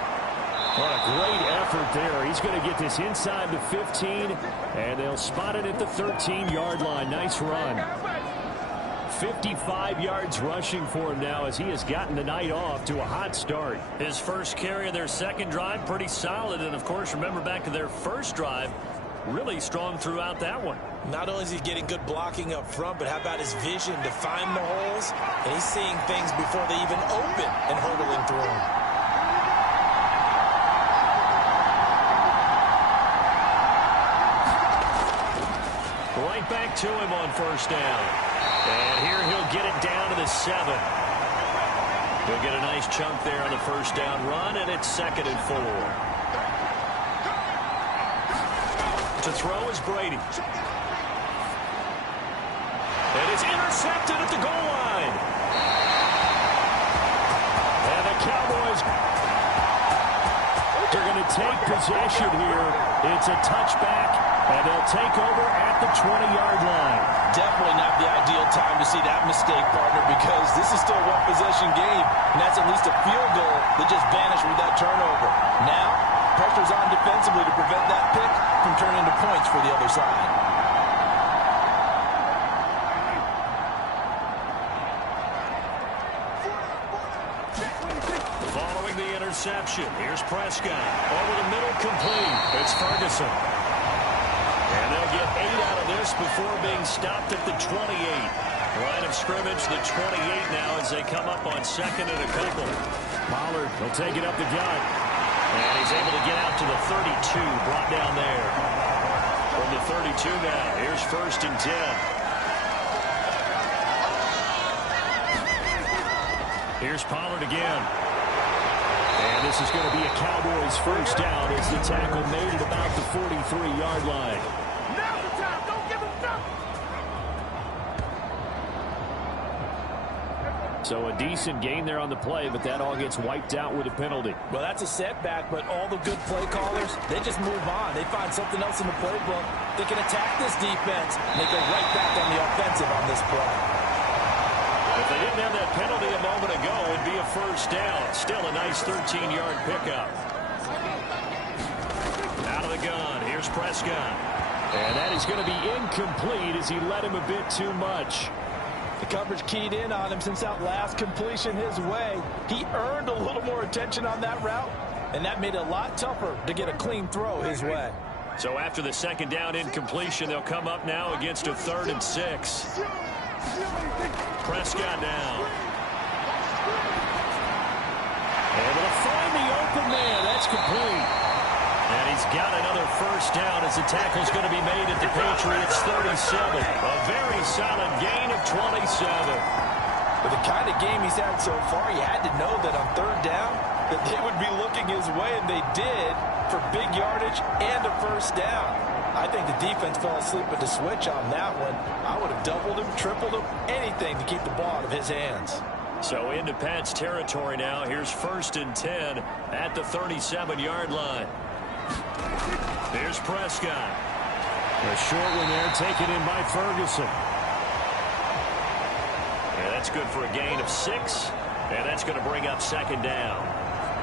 What a great effort there. He's going to get this inside the 15, and they'll spot it at the 13-yard line. Nice run. 55 yards rushing for him now as he has gotten the night off to a hot start. His first carry of their 2nd drive, pretty solid. And, of course, remember back to their 1st drive, really strong throughout that one. Not only is he getting good blocking up front, but how about his vision to find the holes? And he's seeing things before they even open and hurdling through them. Right back to him on 1st down. And here he'll get it down to the 7. He'll get a nice chunk there on the 1st down run, and it's 2nd and 4. To throw is Brady. And it's intercepted at the goal line. And the Cowboys, they're going to take possession here. It's a touchback, and they'll take over at the 20-yard line. Definitely not the ideal time to see that mistake, partner, because this is still a one-possession game, and that's at least a field goal that just vanished with that turnover. Now, pressure's on defensively to prevent that pick from turning into points for the other side. Following the interception, here's Prescott. Over the middle, complete. It's Ferguson. And they'll get 8 out of this before being stopped at the 28. Line of scrimmage, the 28 now as they come up on 2nd and a couple. Pollard will take it up the gut. And he's able to get out to the 32, brought down there. From the 32 now, here's 1st and 10. Here's Pollard again. And this is going to be a Cowboys 1st down as the tackle made at about the 43-yard line. Now's the time. Don't give him nothing. So a decent gain there on the play, but that all gets wiped out with a penalty. Well, that's a setback, but all the good play callers, they just move on. They find something else in the playbook. They can attack this defense, and they go right back on the offensive on this play. If they didn't have that penalty a moment ago, it'd be a 1st down. Still a nice 13-yard pickup. Out of the gun, here's Prescott. And that is going to be incomplete as he led him a bit too much. The coverage keyed in on him since that last completion his way. He earned a little more attention on that route, and that made it a lot tougher to get a clean throw his way. So after the 2nd down incompletion, they'll come up now against a 3rd and 6. Prescott now. Able to find the open man. That's complete. And he's got another 1st down as the tackle's going to be made at the Patriots' 37. A very solid gain of 27. With the kind of game he's had so far, you had to know that on 3rd down that they would be looking his way, and they did, for big yardage and a 1st down. I think the defense fell asleep with the switch on that one. I would have doubled him, tripled him, anything to keep the ball out of his hands. So into Pat's territory now. Here's 1st and 10 at the 37-yard line. Here's Prescott. A short one there taken in by Ferguson. Yeah, that's good for a gain of 6. And that's going to bring up second down.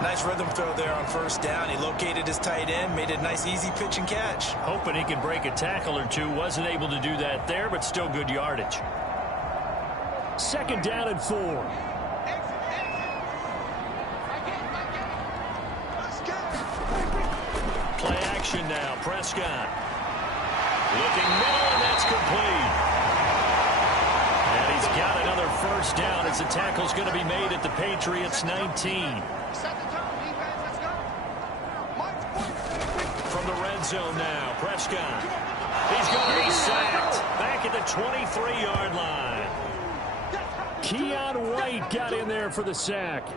Nice rhythm throw there on first down. He located his tight end, made a nice easy pitch and catch. Hoping he can break a tackle or two. Wasn't able to do that there, but still good yardage. Second down and 4. Play action now. Prescott. Looking middle, and that's complete. And he's got another first down as the tackle's going to be made at the Patriots 19. From the red zone now, Prescott. He's going to be sacked back at the 23-yard line. Keon White got in there for the sack.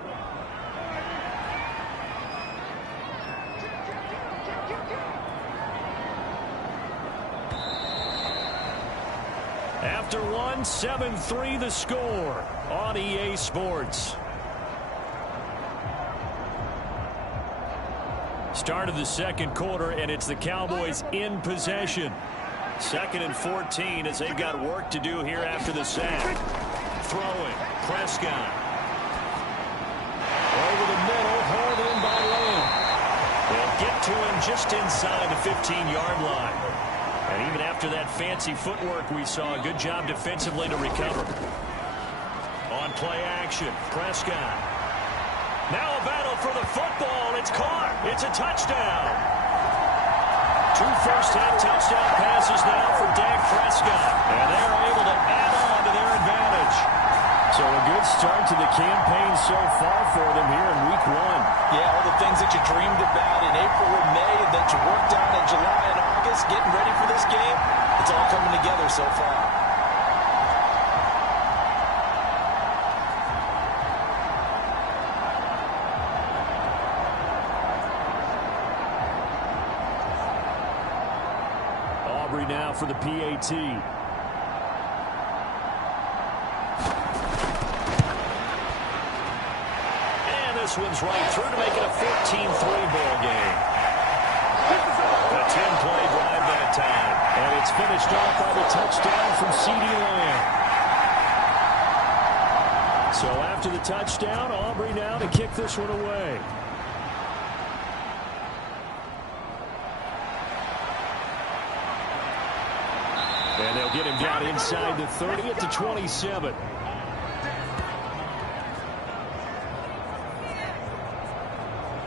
After one, 7-3 the score on EA Sports. Start of the second quarter, and it's the Cowboys in possession. 2nd and 14 as they've got work to do here after the sack. Throwing, Prescott. Over the middle, hauled in by Lamb. They'll get to him just inside the 15-yard line. And even after that fancy footwork we saw, a good job defensively to recover. On play action, Prescott. Now a battle for the football. It's caught. It's a touchdown. 2 first-half touchdown passes now for Dak Prescott. And they're able to add on to their advantage. So a good start to the campaign so far for them here in Week 1. Yeah, all the things that you dreamed about in April and May and that you worked on in July and August, getting ready for this game, it's all coming together so far. Aubrey now for the PAT. This one's right through to make it a 14-3 ball game. A 10-play drive that time. And it's finished off by the touchdown from CeeDee Lamb. So after the touchdown, Aubrey now to kick this one away. And they'll get him down inside the 30 at the 27.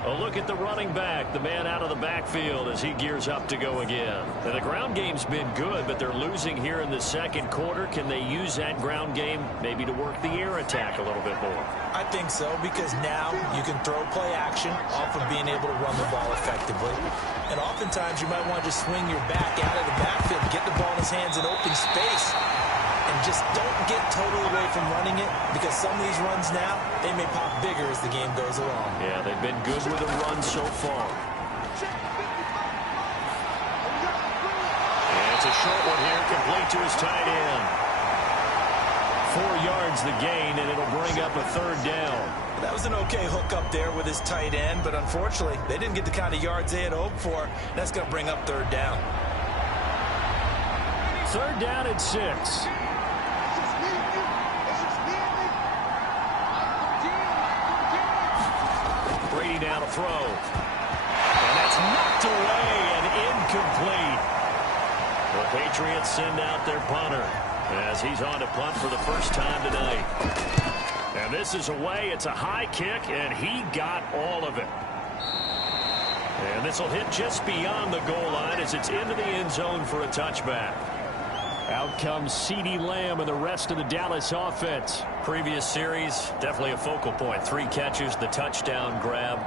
A look at the running back, the man out of the backfield as he gears up to go again. And the ground game's been good, but they're losing here in the second quarter. Can they use that ground game maybe to work the air attack a little bit more? I think so, because now you can throw play action off of being able to run the ball effectively. And oftentimes you might want to just swing your back out of the backfield, get the ball in his hands in open space. And just don't get totally away from running it, because some of these runs now, they may pop bigger as the game goes along. Yeah, they've been good with the run so far. And it's a short one here, complete to his tight end. 4 yards the gain, and it'll bring up a third down. That was an okay hook up there with his tight end, but unfortunately, they didn't get the kind of yards they had hoped for. That's going to bring up third down. Third down and 6. Brady now to throw. And that's knocked away and incomplete. The Patriots send out their punter as he's on to punt for the first time tonight. And this is away. It's a high kick, and he got all of it. And this will hit just beyond the goal line as it's into the end zone for a touchback. Out comes CeeDee Lamb and the rest of the Dallas offense. Previous series, definitely a focal point. 3 catches, the touchdown grab.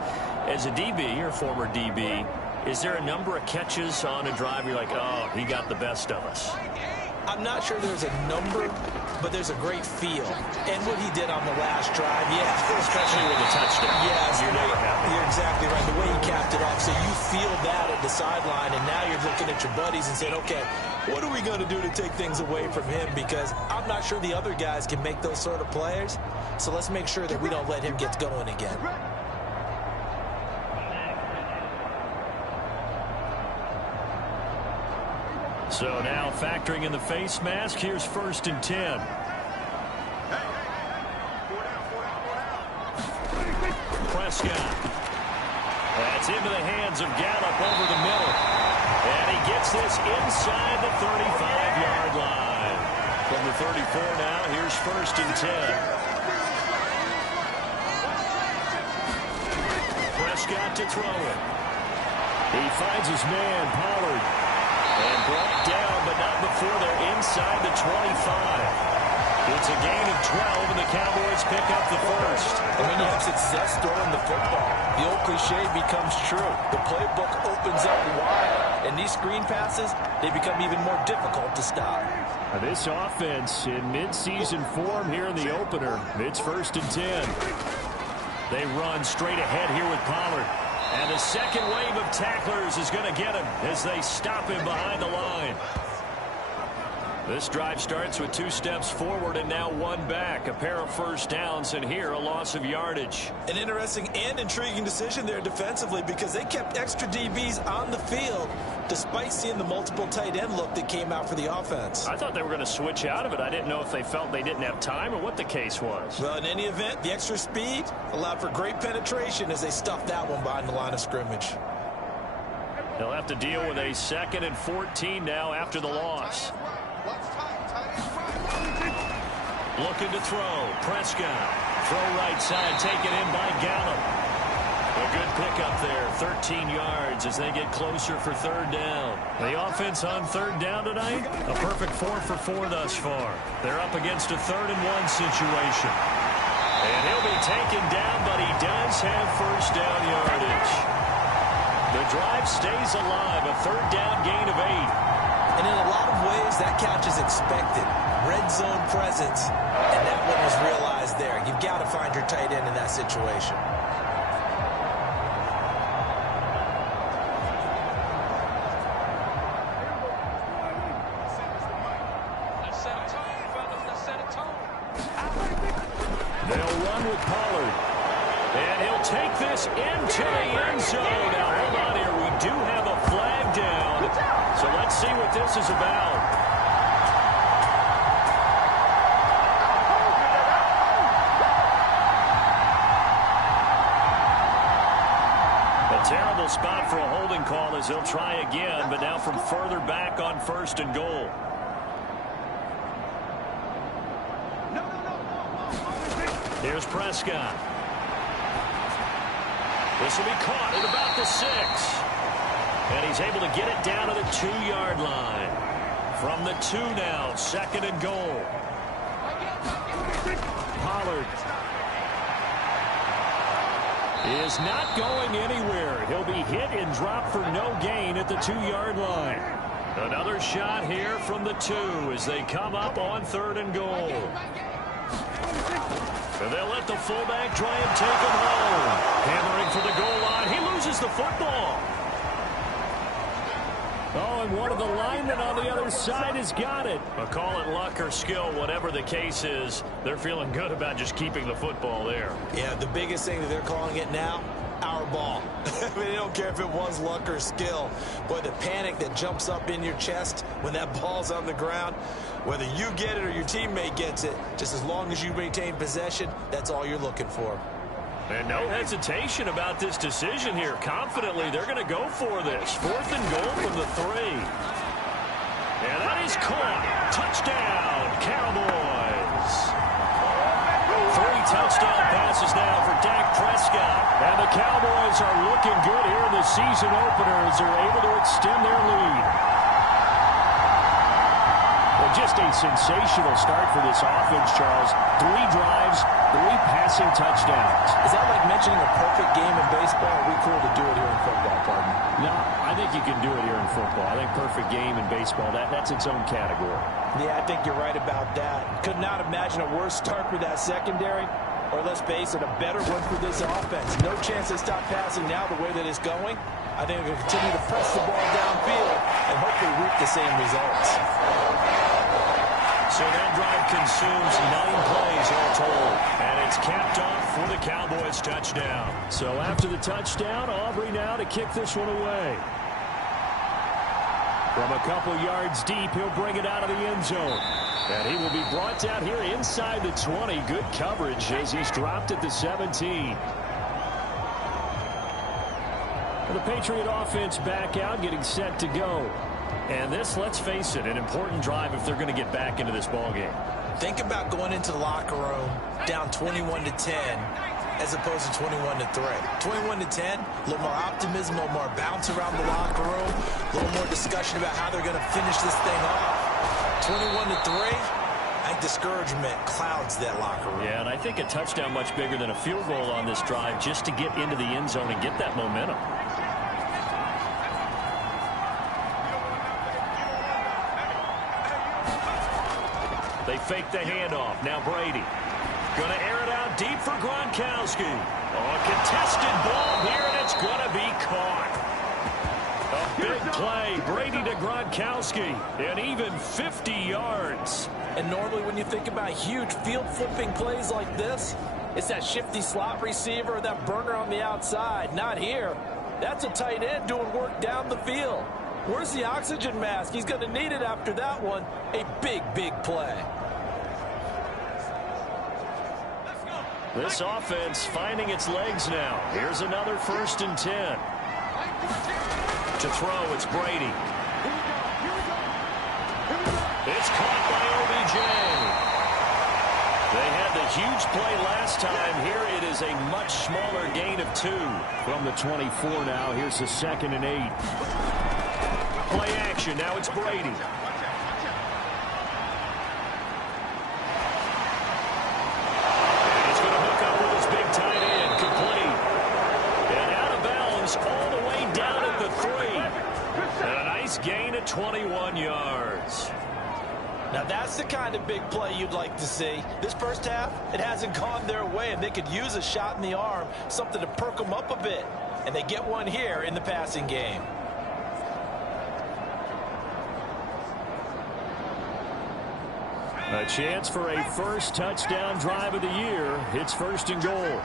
As a DB, or former DB, is there a number of catches on a drive you're like, oh, he got the best of us? I'm not sure there's a number, but there's a great feel. And what he did on the last drive, yeah. Especially with the touchdown. Yes, You're never happy. You're exactly right. The way he capped it off. So you feel that at the sideline, and now you're looking at your buddies and saying, okay, what are we going to do to take things away from him? Because I'm not sure the other guys can make those sort of plays. So let's make sure that we don't let him get going again. So now factoring in the face mask, here's 1st and 10. inside the 35-yard line. From the 34 now, here's 1st and 10. Prescott to throw it. He finds his man, Pollard. And brought down, but not before they're inside the 25. It's a gain of 12, and the Cowboys pick up the first. And when you have success throwing the football, the old cliche becomes true. The playbook opens up wide, and these screen passes, they become even more difficult to stop. Now this offense in midseason form here in the opener. It's 1st and 10. They run straight ahead here with Pollard. And the second wave of tacklers is going to get him as they stop him behind the line. This drive starts with 2 steps forward and now 1 back. A pair of first downs, and here a loss of yardage. An interesting and intriguing decision there defensively because they kept extra DBs on the field despite seeing the multiple tight end look that came out for the offense. I thought they were going to switch out of it. I didn't know if they felt they didn't have time or what the case was. Well, in any event, the extra speed allowed for great penetration as they stuffed that one behind the line of scrimmage. They'll have to deal with a 2nd and 14 now after the loss. Looking to throw. Prescott. Throw right side. Taken in by Gallup. A good pickup there. 13 yards as they get closer for 3rd down. The offense on 3rd down tonight, a perfect 4 for 4 thus far. They're up against a 3rd and 1 situation. And he'll be taken down, but he does have first down yardage. The drive stays alive. A 3rd down gain of 8. And in a lot of ways, that catch is expected. Red zone presence, and that one was realized there. You've got to find your tight end in that situation. They'll run with Pollard. And he'll take this into the end zone. Now, hold on here. We do have a flag down. So let's see what this is about. Terrible spot for a holding call as he'll try again, but now from further back on 1st and goal. Here's Prescott. This will be caught at about the 6. And he's able to get it down to the 2-yard line. From the 2 now, 2nd and goal. Pollard is not going anywhere. He'll be hit and dropped for no gain at the 2-yard line. Another shot here from the 2 as they come up on 3rd and goal. And they'll let the fullback try and take him home. Hammering for the goal line. He loses the football. Oh, and one of the linemen on the other side has got it. But call it luck or skill, whatever the case is, they're feeling good about just keeping the football there. Yeah, the biggest thing that they're calling it now, our ball. I mean, they don't care if it was luck or skill. But the panic that jumps up in your chest when that ball's on the ground, whether you get it or your teammate gets it, just as long as you maintain possession, that's all you're looking for. And no hesitation about this decision here. Confidently, they're going to go for this. 4th and goal from the 3. And that is caught. Touchdown, Cowboys. 3 touchdown passes now for Dak Prescott. And the Cowboys are looking good here in the season opener as they're able to extend their lead. Well, just a sensational start for this offense, Charles. 3 drives, 3 passing touchdowns. Is that like mentioning a perfect game in baseball? Or are we cool to do it here in football, pardon? No, I think you can do it here in football. I think perfect game in baseball, that's its own category. Yeah, I think you're right about that. Could not imagine a worse start for that secondary. Or let's face it, a better one for this offense. No chance they stop passing now the way that it's going. I think they're going to continue to press the ball downfield and hopefully reap the same results. So that drive consumes 9 plays all told. And it's capped off for the Cowboys touchdown. So after the touchdown, Aubrey now to kick this one away. From a couple yards deep, he'll bring it out of the end zone. And he will be brought down here inside the 20. Good coverage as he's dropped at the 17. The Patriot offense back out, getting set to go. And this, let's face it, an important drive if they're going to get back into this ballgame. Think about going into the locker room down 21-10 as opposed to 21-3. 21-10, a little more optimism, a little more bounce around the locker room, a little more discussion about how they're going to finish this thing off. 21-3, I think discouragement clouds that locker room. Yeah, and I think a touchdown much bigger than a field goal on this drive just to get into the end zone and get that momentum. They fake the handoff. Now Brady. Going to air it out deep for Gronkowski. Oh, a contested ball here, and it's going to be caught. A big play. Brady to Gronkowski. And even 50 yards. And normally when you think about huge field flipping plays like this, it's that shifty slot receiver or that burner on the outside. Not here. That's a tight end doing work down the field. Where's the oxygen mask? He's going to need it after that one. A big, big play. This offense finding its legs now. Here's another 1st and 10. To throw, it's Brady. It's caught by OBJ. They had the huge play last time. Here it is a much smaller gain of 2. From the 24 now, here's the 2nd and 8. Play action, now it's Brady. All the way down at the 3. And a nice gain of 21 yards. Now that's the kind of big play you'd like to see. This first half, it hasn't gone their way, and they could use a shot in the arm, something to perk them up a bit. And they get one here in the passing game. A chance for a first touchdown drive of the year. It's 1st and goal.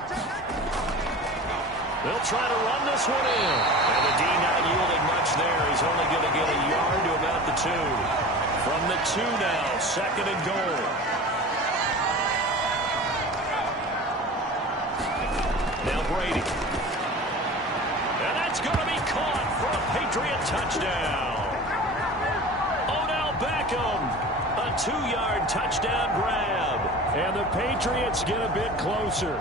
They'll try to run this one in. And the D not yielding much there. He's only going to get a yard to about the 2. From the 2 now, 2nd and goal. Now Brady. And that's going to be caught for a Patriot touchdown. Odell Beckham. A 2-yard touchdown grab. And the Patriots get a bit closer.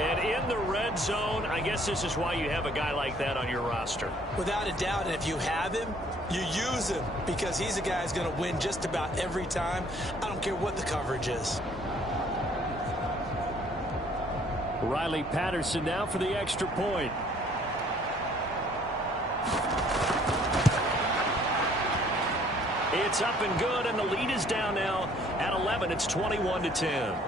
And in the red zone, I guess this is why you have a guy like that on your roster. Without a doubt, and if you have him, you use him because he's a guy who's going to win just about every time. I don't care what the coverage is. Riley Patterson now for the extra point. It's up and good, and the lead is down now at 11. It's 21-10.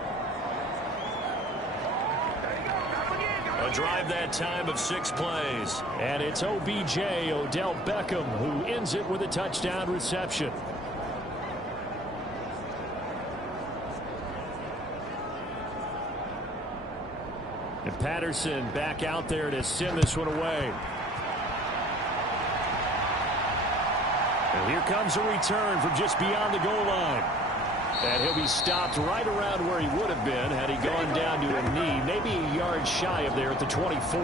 A drive that time of 6 plays. And it's OBJ, Odell Beckham, who ends it with a touchdown reception. And Patterson back out there to send this one away. And here comes a return from just beyond the goal line. And he'll be stopped right around where he would have been had he gone down to a knee, maybe a yard shy of there at the 24.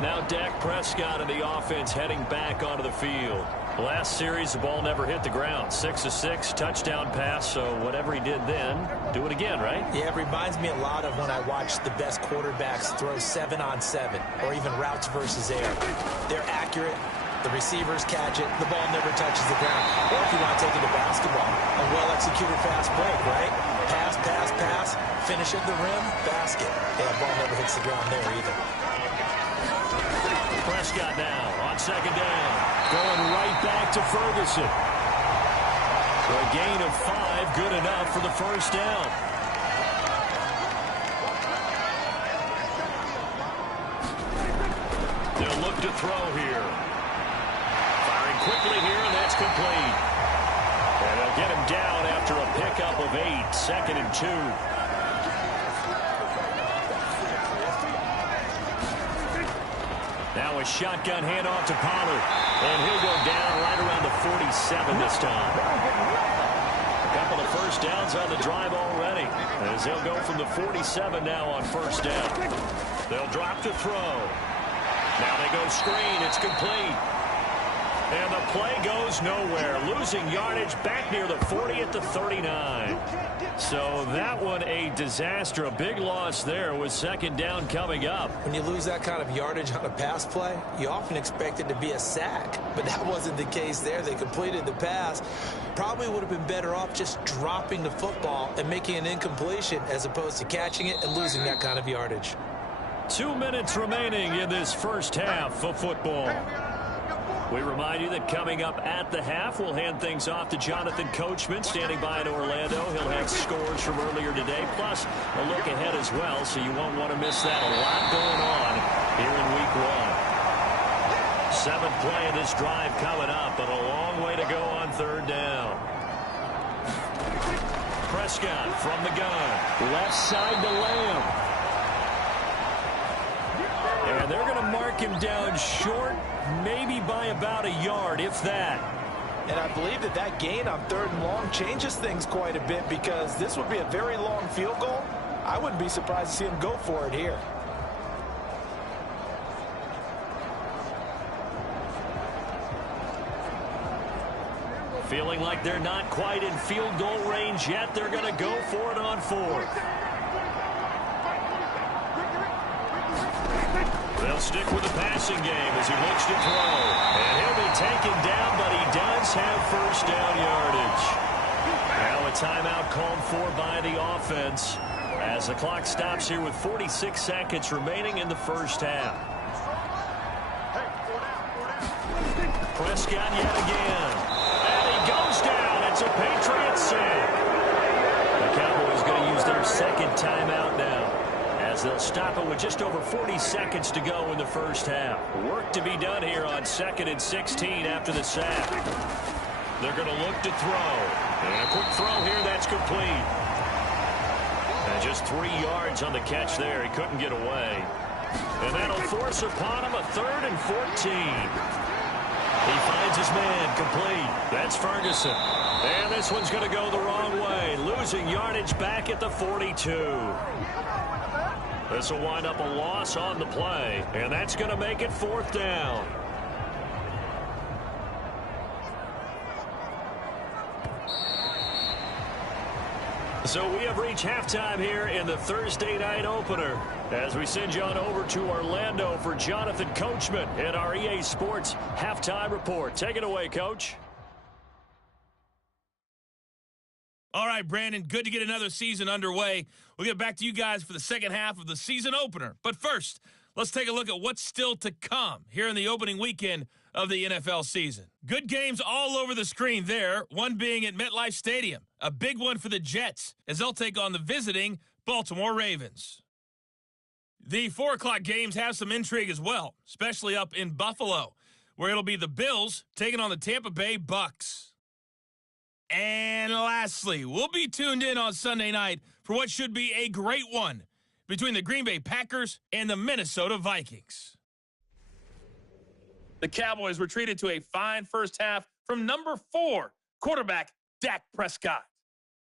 Now Dak Prescott and the offense heading back onto the field. Last series, the ball never hit the ground. 6 of 6, touchdown pass, so whatever he did then, do it again, right? Yeah, it reminds me a lot of when I watched the best quarterbacks throw 7-on-7 or even routes versus air. They're accurate. The receivers catch it. The ball never touches the ground. Or if you want to take it to basketball, a well-executed fast break, right? Pass, pass, pass. Finish at the rim, basket. Yeah, the ball never hits the ground there either. Prescott now on 2nd down. Going right back to Ferguson. For a gain of 5, good enough for the first down. They'll look to throw here. Quickly here, and that's complete. And they'll get him down after a pickup of 8, 2nd and 2. Now a shotgun handoff to Pollard. And he'll go down right around the 47 this time. A couple of first downs on the drive already, as they'll go from the 47 now on 1st down. They'll drop to throw. Now they go screen. It's complete. And the play goes nowhere. Losing yardage back near the 40 at the 39. So that one a disaster. A big loss there with second down coming up. When you lose that kind of yardage on a pass play, you often expect it to be a sack. But that wasn't the case there. They completed the pass. Probably would have been better off just dropping the football and making an incompletion as opposed to catching it and losing that kind of yardage. 2 minutes remaining in this first half of football. We remind you that coming up at the half, we'll hand things off to Jonathan Coachman standing by in Orlando. He'll have scores from earlier today, plus a look ahead as well, so you won't want to miss that. A lot going on here in week one. 7th play of this drive coming up, but a long way to go on third down. Prescott from the gun. Left side to Lamb. And they're going to mark him down short, maybe by about a yard, if that. And I believe that that gain on 3rd and long changes things quite a bit because this would be a very long field goal. I wouldn't be surprised to see him go for it here. Feeling like they're not quite in field goal range yet. They're going to go for it on 4th. They'll stick with the passing game as he looks to throw. And he'll be taken down, but he does have first down yardage. Now a timeout called for by the offense as the clock stops here with 46 seconds remaining in the first half. Prescott yet again. And he goes down. It's a Patriots sack. The Cowboys going to use their second timeout now, as they'll stop it with just over 40 seconds to go in the first half. Work to be done here on 2nd and 16 after the sack. They're going to look to throw. And a quick throw here, that's complete. And just 3 yards on the catch there. He couldn't get away. And that'll force upon him a 3rd and 14. He finds his man complete. That's Ferguson. And this one's going to go the wrong way. Losing yardage back at the 42. This will wind up a loss on the play, and that's going to make it 4th down. So we have reached halftime here in the Thursday night opener as we send you on over to Orlando for Jonathan Coachman in our EA Sports halftime report. Take it away, Coach. All right, Brandon, good to get another season underway. We'll get back to you guys for the second half of the season opener. But first, let's take a look at what's still to come here in the opening weekend of the NFL season. Good games all over the screen there, one being at MetLife Stadium. A big one for the Jets as they'll take on the visiting Baltimore Ravens. The 4 o'clock games have some intrigue as well, especially up in Buffalo, where it'll be the Bills taking on the Tampa Bay Bucks. And lastly, we'll be tuned in on Sunday night for what should be a great one between the Green Bay Packers and the Minnesota Vikings. The Cowboys were treated to a fine first half from number 4, quarterback Dak Prescott.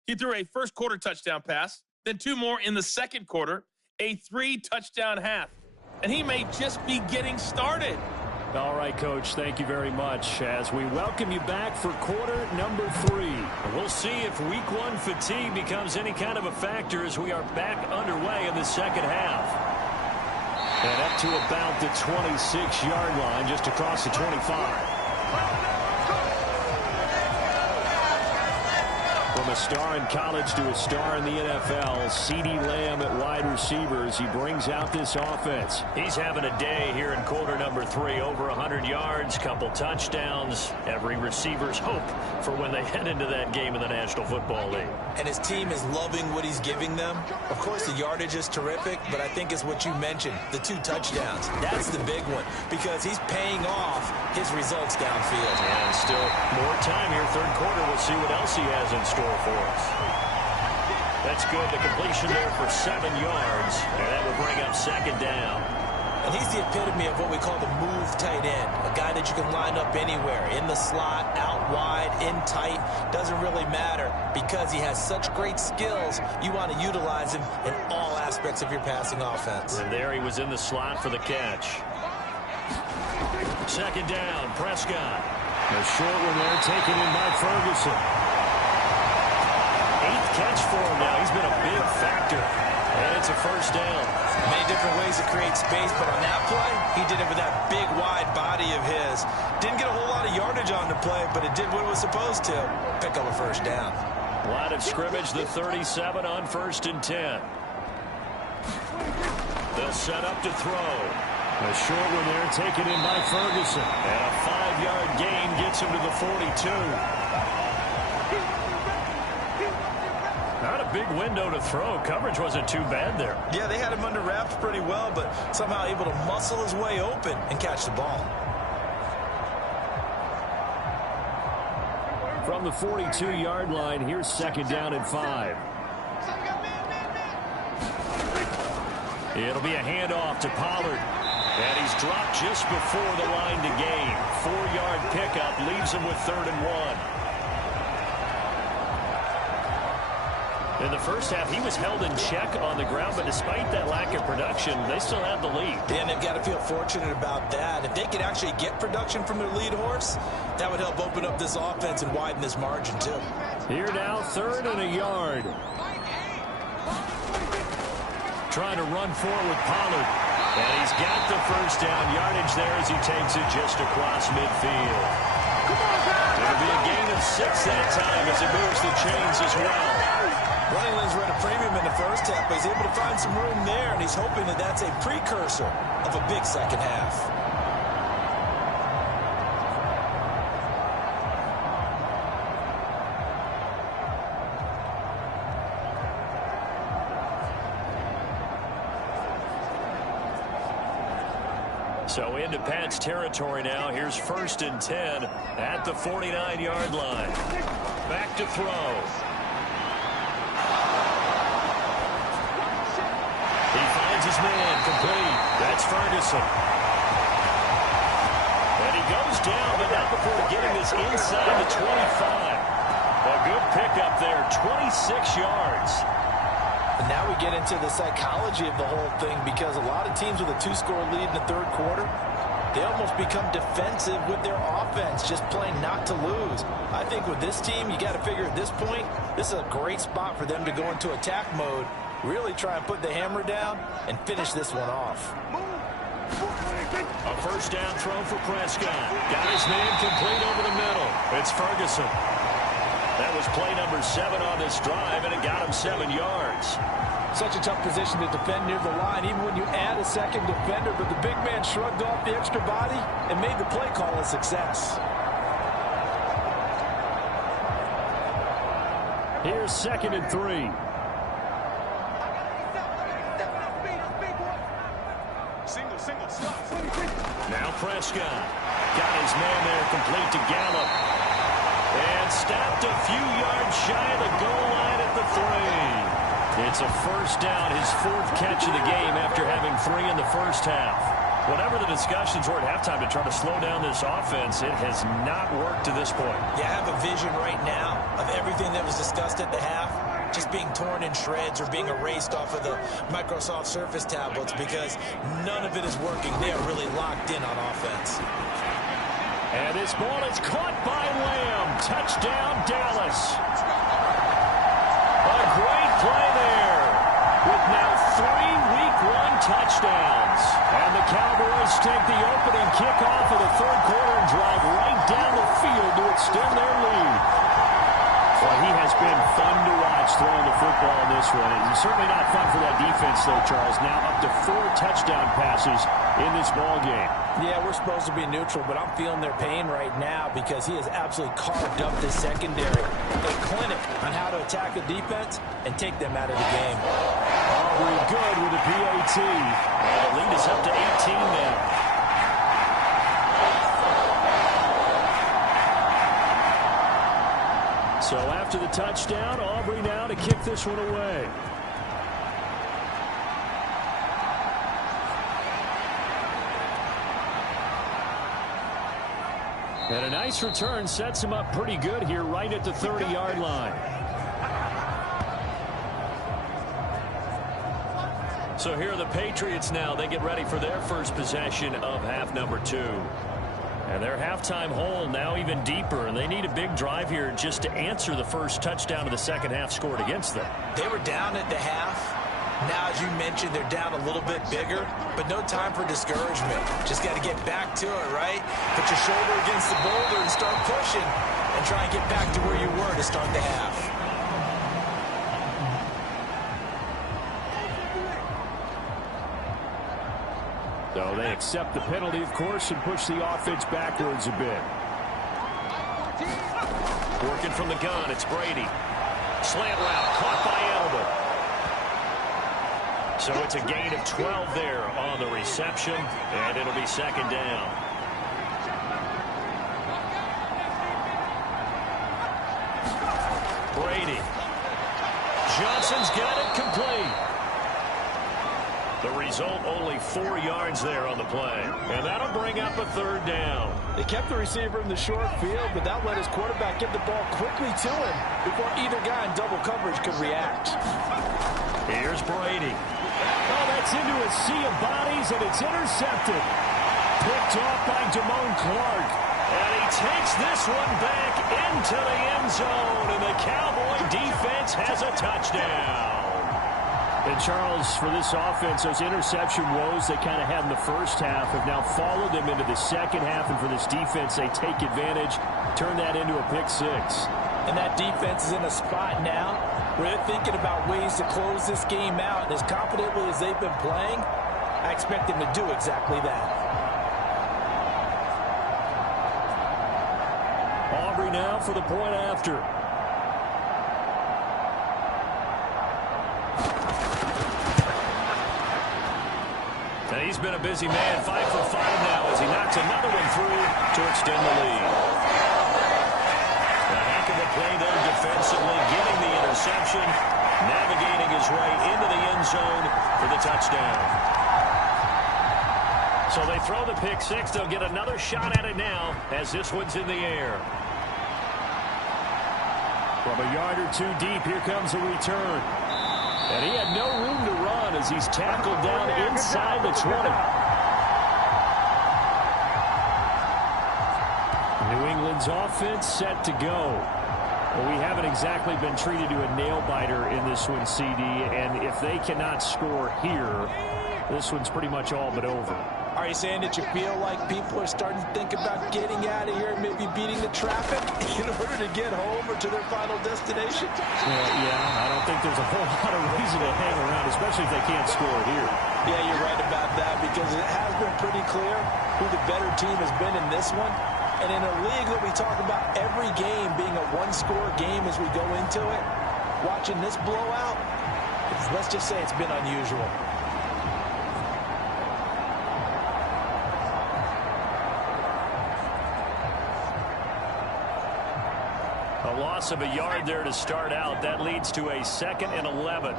He threw a first quarter touchdown pass, then 2 more in the second quarter, a 3-touchdown half. And he may just be getting started. All right, Coach, thank you very much as we welcome you back for quarter number 3. We'll see if week 1 fatigue becomes any kind of a factor as we are back underway in the second half. And up to about the 26-yard line, just across the 25. From a star in college to a star in the NFL, CeeDee Lamb at wide receivers. He brings out this offense. He's having a day here in quarter number 3. Over 100 yards, couple touchdowns. Every receiver's hope for when they head into that game in the National Football League. And his team is loving what he's giving them. Of course, the yardage is terrific, but I think it's what you mentioned, the 2 touchdowns. That's the big one because he's paying off his results downfield. And still more time here, third quarter. We'll see what else he has in store for us. That's good. The completion there for 7 yards, and that will bring up second down. And he's the epitome of what we call the move tight end, a guy that you can line up anywhere, in the slot, out wide, in tight, doesn't really matter because he has such great skills. You want to utilize him in all aspects of your passing offense. And there he was in the slot for the catch. Second down, Prescott. A short one there taken in by Ferguson. 8th catch for him now. He's been a big factor. And it's a first down. Many different ways to create space, but on that play, he did it with that big, wide body of his. Didn't get a whole lot of yardage on the play, but it did what it was supposed to. Pick up a first down. Line of scrimmage, the 37 on 1st and 10. They'll set up to throw. A short one there taken in by Ferguson. And a 5-yard gain gets him to the 42. Not a big window to throw. Coverage wasn't too bad there. Yeah, they had him under wraps pretty well, but somehow able to muscle his way open and catch the ball. From the 42-yard line, here's 2nd down and 5. It'll be a handoff to Pollard. And he's dropped just before the line to gain. 4-yard pickup leaves him with 3rd and 1. In the first half, he was held in check on the ground, but despite that lack of production, they still have the lead. And they've got to feel fortunate about that. If they could actually get production from their lead horse, that would help open up this offense and widen this margin, too. Here now, 3rd and a yard. Trying to run forward with Pollard. And he's got the first down yardage there as he takes it just across midfield. It'll be a gain of 6 that time as it moves the chains as well. Running lanes were at a premium in the first half, but he's able to find some room there, and he's hoping that that's a precursor of a big second half. So into Pat's territory now. Here's 1st and 10 at the 49-yard line. Back to throw. He finds his man complete. That's Ferguson. And he goes down, but not before getting this inside the 25. A good pickup there, 26 yards. And now we get into the psychology of the whole thing, because a lot of teams with a 2-score lead in the 3rd quarter, they almost become defensive with their offense, just playing not to lose. I think with this team, you got to figure at this point, this is a great spot for them to go into attack mode, really try and put the hammer down and finish this one off. A first down throw for Prescott. Got his man complete over the middle. It's Ferguson. That was play number 7 on this drive, and it got him 7 yards. Such a tough position to defend near the line, even when you add a second defender, but the big man shrugged off the extra body and made the play call a success. Here's 2nd and 3. Now Prescott got his man there complete to Gallup. And stopped a few yards shy of the goal line at the 3. It's a first down, his 4th catch of the game after having 3 in the first half. Whatever the discussions were at halftime to try to slow down this offense, it has not worked to this point. Yeah, I have a vision right now of everything that was discussed at the half just being torn in shreds or being erased off of the Microsoft Surface tablets, because none of it is working. They are really locked in on offense. And this ball is caught by Lamb. Touchdown, Dallas. A great play there with now 3 Week 1 touchdowns. And the Cowboys take the opening kickoff of the 3rd quarter and drive right down the field to extend their lead. Well, he has been fun to watch throwing the football in this one. It's certainly not fun for that defense, though, Charles. Now up to 4 touchdown passes in this ball game. Yeah, we're supposed to be neutral, but I'm feeling their pain right now because he has absolutely carved up this secondary. A clinic on how to attack a defense and take them out of the game. Aubrey good with a PAT. And the lead is up to 18 now. So after the touchdown, Aubrey now to kick this one away. And a nice return sets him up pretty good here right at the 30-yard line. So here are the Patriots now. They get ready for their first possession of half number 2. And their halftime hole now even deeper, and they need a big drive here just to answer the first touchdown of the second half scored against them. They were down at the half. Now, as you mentioned, they're down a little bit bigger, but no time for discouragement. Just got to get back to it, right? Put your shoulder against the boulder and start pushing and try and get back to where you were to start the half. So they accept the penalty, of course, and push the offense backwards a bit. Working from the gun, it's Brady. Slant route, caught by Elba. So it's a gain of 12 there on the reception, and it'll be second down. Brady. Johnson's got it complete. The result, only 4 yards there on the play. And that'll bring up a third down. They kept the receiver in the short field, but that let his quarterback get the ball quickly to him before either guy in double coverage could react. Here's Brady. Oh, that's into a sea of bodies, and it's intercepted. Picked off by Damone Clark. And he takes this one back into the end zone, and the Cowboy defense has a touchdown. And, Charles, for this offense, those interception woes they kind of had in the first half have now followed them into the second half. And for this defense, they take advantage, turn that into a pick six. And that defense is in a spot now where they're thinking about ways to close this game out. And as confidently as they've been playing, I expect them to do exactly that. Aubrey now for the point after. And he's been a busy man, 5 for 5 now as he knocks another one through to extend the lead. A heck of a play there defensively, getting the interception, navigating his way into the end zone for the touchdown. So they throw the pick six. They'll get another shot at it now as this one's in the air. From a yard or two deep, here comes a return. And he had no room to run as he's tackled down inside the 20. New England's offense set to go. Well, we haven't exactly been treated to a nail-biter in this one, CD, and if they cannot score here, this one's pretty much all but over. Are you saying that you feel like people are starting to think about getting out of here and maybe beating the traffic in order to get home or to their final destination? Yeah, I don't think there's a whole lot of reason to hang around, especially if they can't score here. Yeah, you're right about that because it has been pretty clear who the better team has been in this one. And in a league that we talk about every game being a one-score game as we go into it, watching this blowout, let's just say it's been unusual. A loss of a yard there to start out. That leads to a 2nd and 11.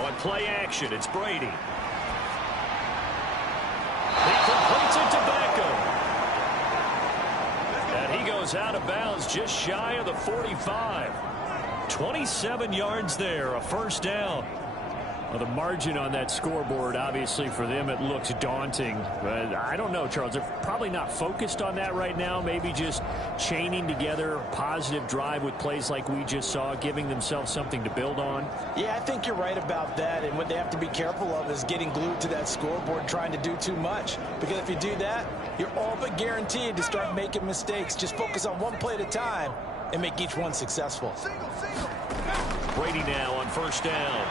On play action, it's Brady. He completes it to Beckham. And he goes out of bounds just shy of the 45. 27 yards there, a first down. Well, the margin on that scoreboard, obviously, for them, it looks daunting. But I don't know, Charles. They're probably not focused on that right now. Maybe just chaining together a positive drive with plays like we just saw, giving themselves something to build on. Yeah, I think you're right about that. And what they have to be careful of is getting glued to that scoreboard, trying to do too much. Because if you do that, you're all but guaranteed to start making mistakes. Just focus on one play at a time and make each one successful. Brady now on first down.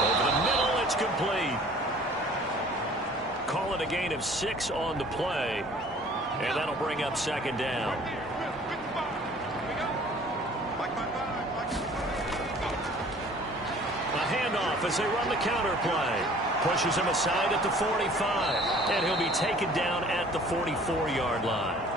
Over the middle, it's complete. Call it a gain of 6 on the play. And that'll bring up second down. A handoff as they run the counter play. Pushes him aside at the 45. And he'll be taken down at the 44-yard line.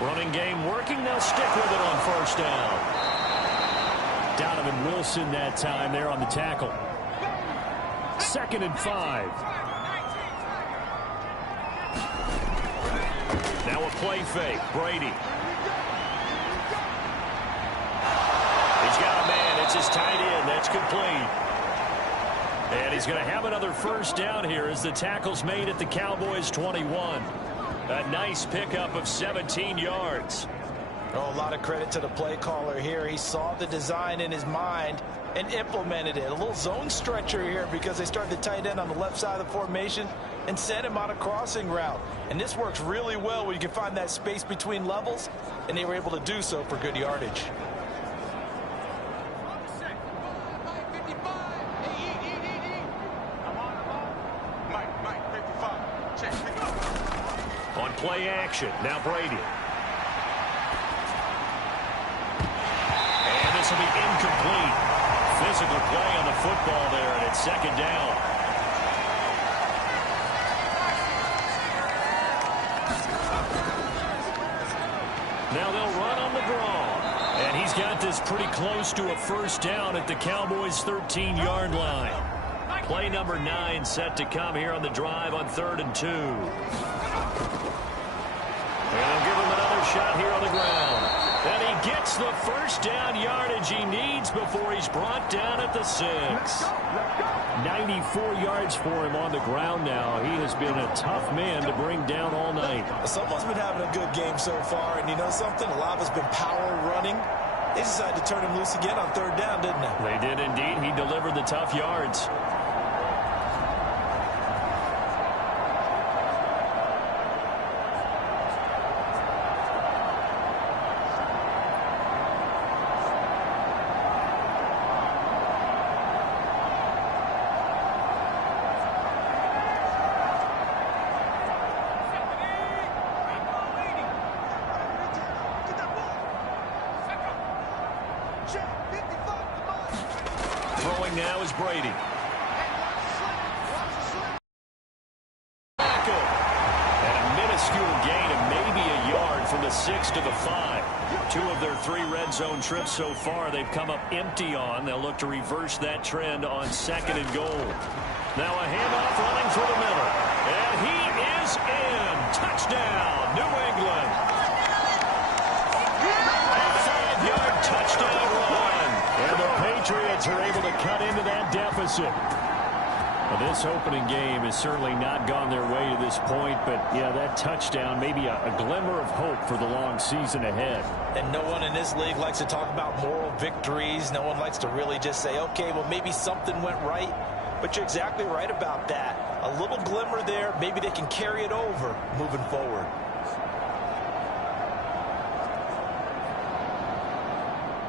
Running game working. They'll stick with it on first down. Donovan Wilson that time there on the tackle. 2nd and 5. Now a play fake. Brady. That's his tight end. That's complete. And he's going to have another first down here as the tackle's made at the Cowboys' 21. A nice pickup of 17 yards. Oh, a lot of credit to the play caller here. He saw the design in his mind and implemented it. A little zone stretcher here because they started the tight end on the left side of the formation and sent him on a crossing route. And this works really well when you can find that space between levels, and they were able to do so for good yardage. On play action, now Brady. And this will be incomplete. Physical play on the football there, and it's second down. Now they'll run on the draw. And he's got this pretty close to a first down at the Cowboys' 13-yard line. Play number 9 set to come here on the drive on 3rd and 2. And they'll give him another shot here on the ground. And he gets the first down yardage he needs before he's brought down at the 6. 94 yards for him on the ground now. He has been a tough man to bring down all night. Someone's been having a good game so far, and you know something? A lot of it's been power running. They decided to turn him loose again on 3rd down, didn't they? They did indeed. He delivered the tough yards. Throwing now is Brady. And a minuscule gain of maybe a yard from the 6 to the 5. 2 of their 3 red zone trips so far they've come up empty on. They'll look to reverse that trend on 2nd and goal. Now a handoff running for the middle. And he is in. Touchdown, New England. A 5-yard touchdown run. And the Patriots are able to cut into that deficit. Well, this opening game has certainly not gone their way to this point, but yeah, that touchdown, maybe a glimmer of hope for the long season ahead. And no one in this league likes to talk about moral victories. No one likes to really just say, okay, well, maybe something went right. But you're exactly right about that. A little glimmer there. Maybe they can carry it over moving forward.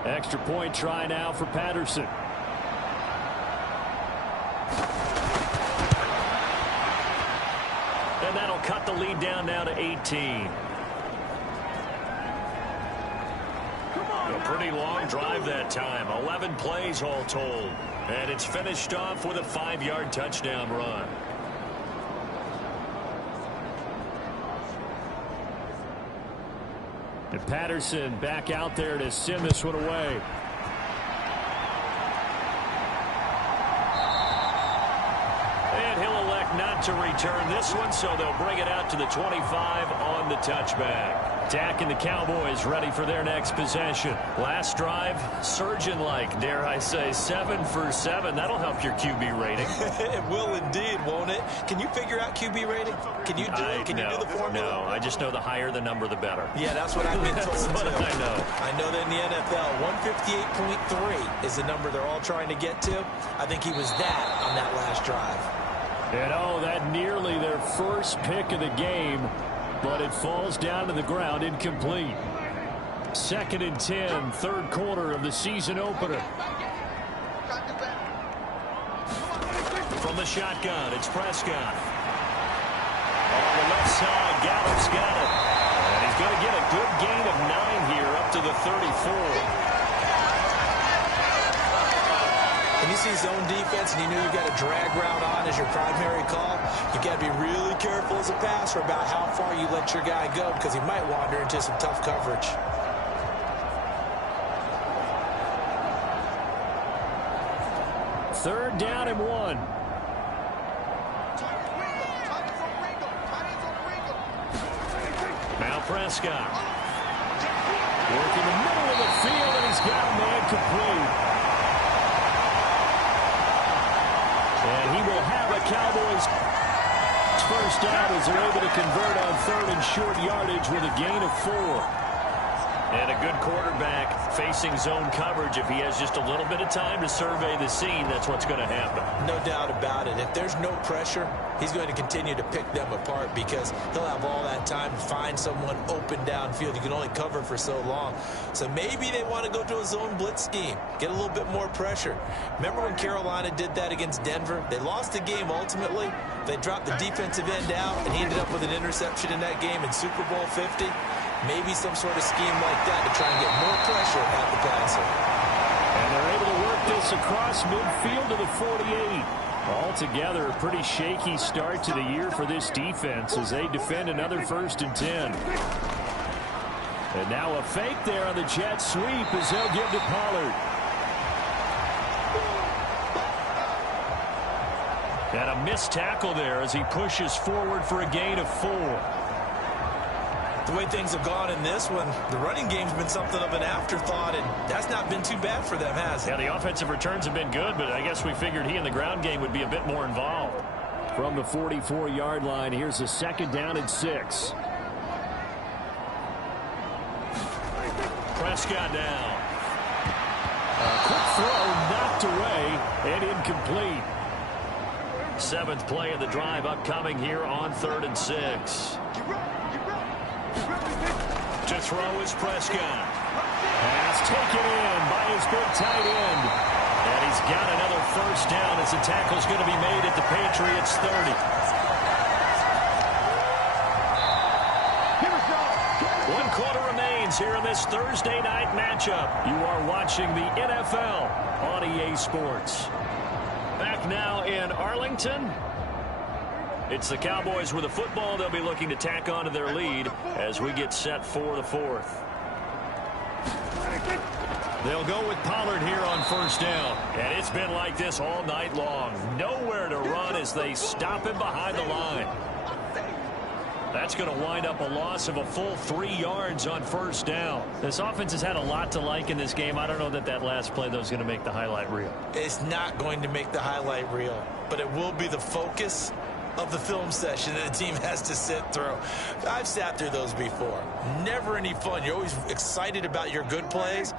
Extra point try now for Patterson. And that'll cut the lead down now to 18. A pretty long drive that time. 11 plays all told. And it's finished off with a 5-yard touchdown run. And Patterson back out there to send this one away. And he'll elect not to return this one, so they'll bring it out to the 25 on the touchback. Dak and the Cowboys ready for their next possession. Last drive, surgeon-like, dare I say, 7 for 7. That'll help your QB rating. It will indeed, won't it? Can you figure out QB rating? Can you do it? Can you do the formula? No, I just know the higher the number, the better. Yeah, that's what I've been told, That's what I know. I know that in the NFL, 158.3 is the number they're all trying to get to. I think he was that on that last drive. And, oh, that nearly their first pick of the game, but it falls down to the ground incomplete. 2nd and 10, 3rd quarter of the season opener. From the shotgun, it's Prescott. On the left side, Gallup's got it. And he's going to get a good gain of 9 here up to the 34. When you see zone defense and you know you've got a drag route on as your primary call, you've got to be really careful as a passer about how far you let your guy go because he might wander into some tough coverage. Third down and 1. Now Prescott. Working the middle of the field, and he's got a man complete. And he will have a Cowboys first down as they're able to convert on 3rd and short yardage with a gain of 4. And a good quarterback facing zone coverage. If he has just a little bit of time to survey the scene, that's what's going to happen. No doubt about it. If there's no pressure, he's going to continue to pick them apart because he'll have all that time to find someone open downfield. You can only cover for so long. So maybe they want to go to a zone blitz scheme, get a little bit more pressure. Remember when Carolina did that against Denver? They lost the game ultimately. They dropped the defensive end out, and he ended up with an interception in that game in Super Bowl 50. Maybe some sort of scheme like that to try and get more pressure at the passer. And they're able to work this across midfield to the 48. Altogether, a pretty shaky start to the year for this defense as they defend another 1st and 10. And now a fake there on the jet sweep as they'll give to Pollard. And a missed tackle there as he pushes forward for a gain of 4. The way things have gone in this one, the running game's been something of an afterthought, and that's not been too bad for them, has it? Yeah, the offensive returns have been good, but I guess we figured he in the ground game would be a bit more involved. From the 44-yard line, here's a 2nd down and 6. Prescott down. A quick throw knocked away and incomplete. 7th play of the drive upcoming here on 3rd and 6. To throw is Prescott. Pass taken in by his big tight end. And he's got another 1st down as the tackle's going to be made at the Patriots 30. One quarter remains here in this Thursday night matchup. You are watching the NFL on EA Sports. Back now in Arlington. It's the Cowboys with the football. They'll be looking to tack on to their lead as we get set for the 4th. They'll go with Pollard here on 1st down. And it's been like this all night long. Nowhere to run as they stop him behind the line. That's going to wind up a loss of a full 3 yards on 1st down. This offense has had a lot to like in this game. I don't know that last play, though, is going to make the highlight reel. It's not going to make the highlight reel, but it will be the focus of the film session that the team has to sit through. I've sat through those before. Never any fun. You're always excited about your good plays,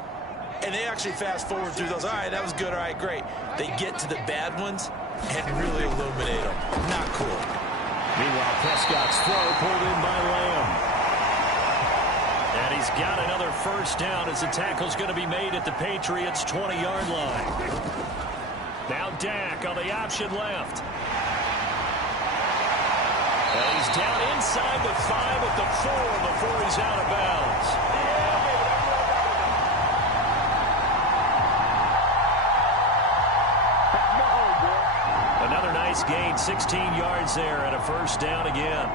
and they actually fast forward through those. All right, that was good. All right, great. They get to the bad ones and really illuminate them. Not cool. Meanwhile, Prescott's throw pulled in by Lamb. And he's got another 1st down as the tackle's going to be made at the Patriots' 20-yard line. Now Dak on the option left. And he's down inside the 5 at the 4 before he's out of bounds. Another nice gain, 16 yards there and a 1st down again.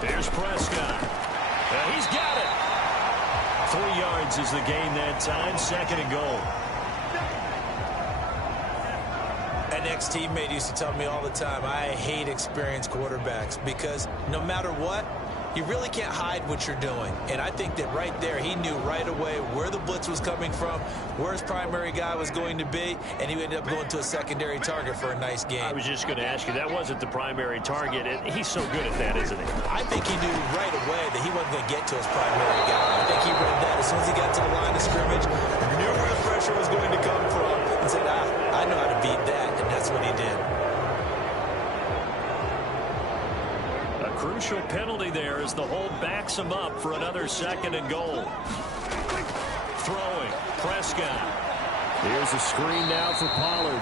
There's Prescott. He's got it. 3 yards is the gain that time. 2nd and goal. An ex-teammate used to tell me all the time, I hate experienced quarterbacks because no matter what, you really can't hide what you're doing. And I think that right there, he knew right away where the blitz was coming from, where his primary guy was going to be, and he ended up going to a secondary target for a nice game. I was just going to ask you, that wasn't the primary target. He's so good at that, isn't he? I think he knew right away that he wasn't going to get to his primary guy. I think he read that as soon as he got to the line of scrimmage, knew where the pressure was going to come from, and said, I know how to beat that, and that's what he did. Crucial penalty there as the hold backs him up for another 2nd and goal. Throwing, Prescott. Here's a screen now for Pollard.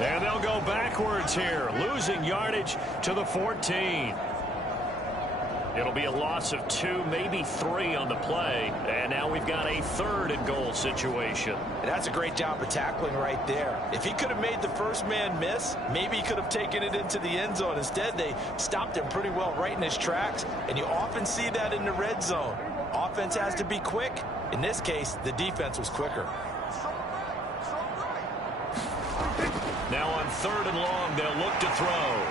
And they'll go backwards here, losing yardage to the 14. It'll be a loss of 2, maybe 3 on the play. And now we've got a 3rd and goal situation. And that's a great job of tackling right there. If he could have made the first man miss, maybe he could have taken it into the end zone. Instead, they stopped him pretty well right in his tracks. And you often see that in the red zone. Offense has to be quick. In this case, the defense was quicker. Now on 3rd and long, they'll look to throw.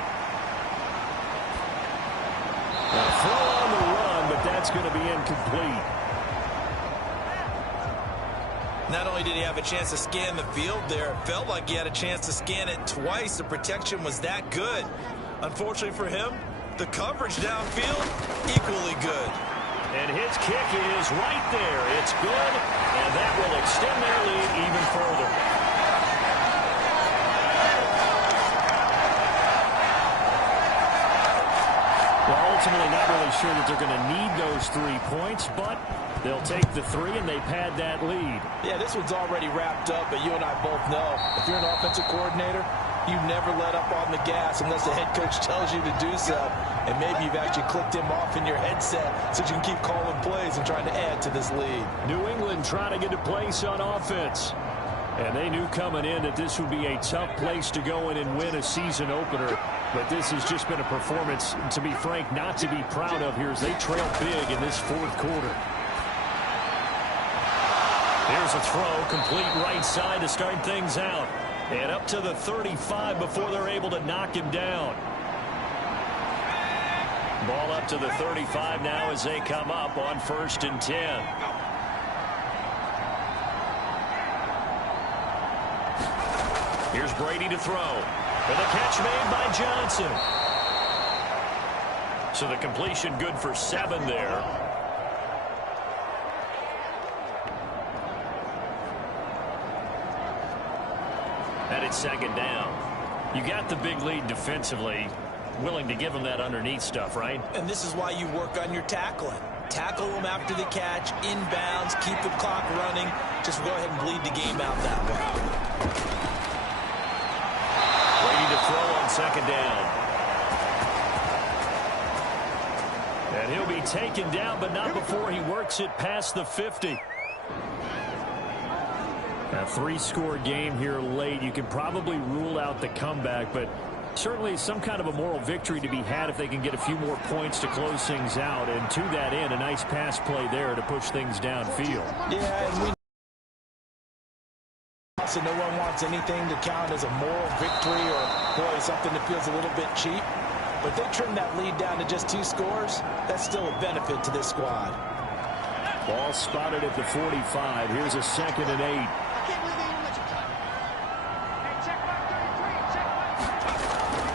A throw on the run, but that's going to be incomplete. Not only did he have a chance to scan the field there, it felt like he had a chance to scan it twice. The protection was that good. Unfortunately for him, the coverage downfield, equally good. And his kick is right there. It's good, and that will extend their lead even further. Well, ultimately not really sure that they're going to need those 3 points, but they'll take the 3 and they pad that lead. Yeah, this one's already wrapped up, but you and I both know if you're an offensive coordinator, you never let up on the gas unless the head coach tells you to do so. And maybe you've actually clicked him off in your headset so you can keep calling plays and trying to add to this lead. New England trying to get a place on offense. And they knew coming in that this would be a tough place to go in and win a season opener. But this has just been a performance, to be frank, not to be proud of here as they trail big in this 4th quarter. Here's a throw, complete right side to start things out. And up to the 35 before they're able to knock him down. Ball up to the 35 now as they come up on 1st and 10. Here's Brady to throw. With a catch made by Johnson. So the completion good for 7 there. And it's 2nd down. You got the big lead defensively. Willing to give them that underneath stuff, right? And this is why you work on your tackling. Tackle them after the catch, inbounds, keep the clock running. Just go ahead and bleed the game out that way. Ready to throw on 2nd down. And he'll be taken down, but not before he works it past the 50. A 3-score game here late. You can probably rule out the comeback, but certainly some kind of a moral victory to be had if they can get a few more points to close things out. And to that end, a nice pass play there to push things downfield. Yeah, and so no one wants anything to count as a moral victory or, boy, something that feels a little bit cheap. But they trim that lead down to just 2 scores. That's still a benefit to this squad. Ball spotted at the 45. Here's a 2nd and 8.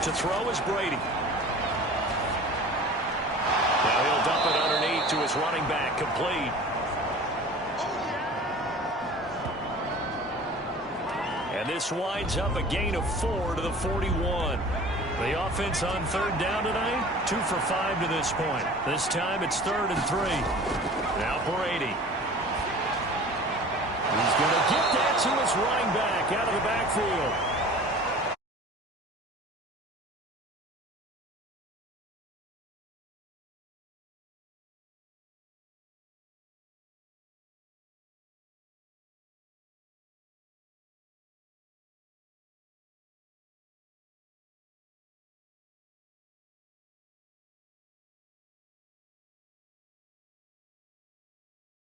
To throw is Brady. Now he'll dump it underneath to his running back, complete. And this winds up a gain of 4 to the 41. The offense on 3rd down tonight, 2 for 5 to this point. This time it's 3rd and 3. Now Brady. He's going to get that to his running back out of the backfield.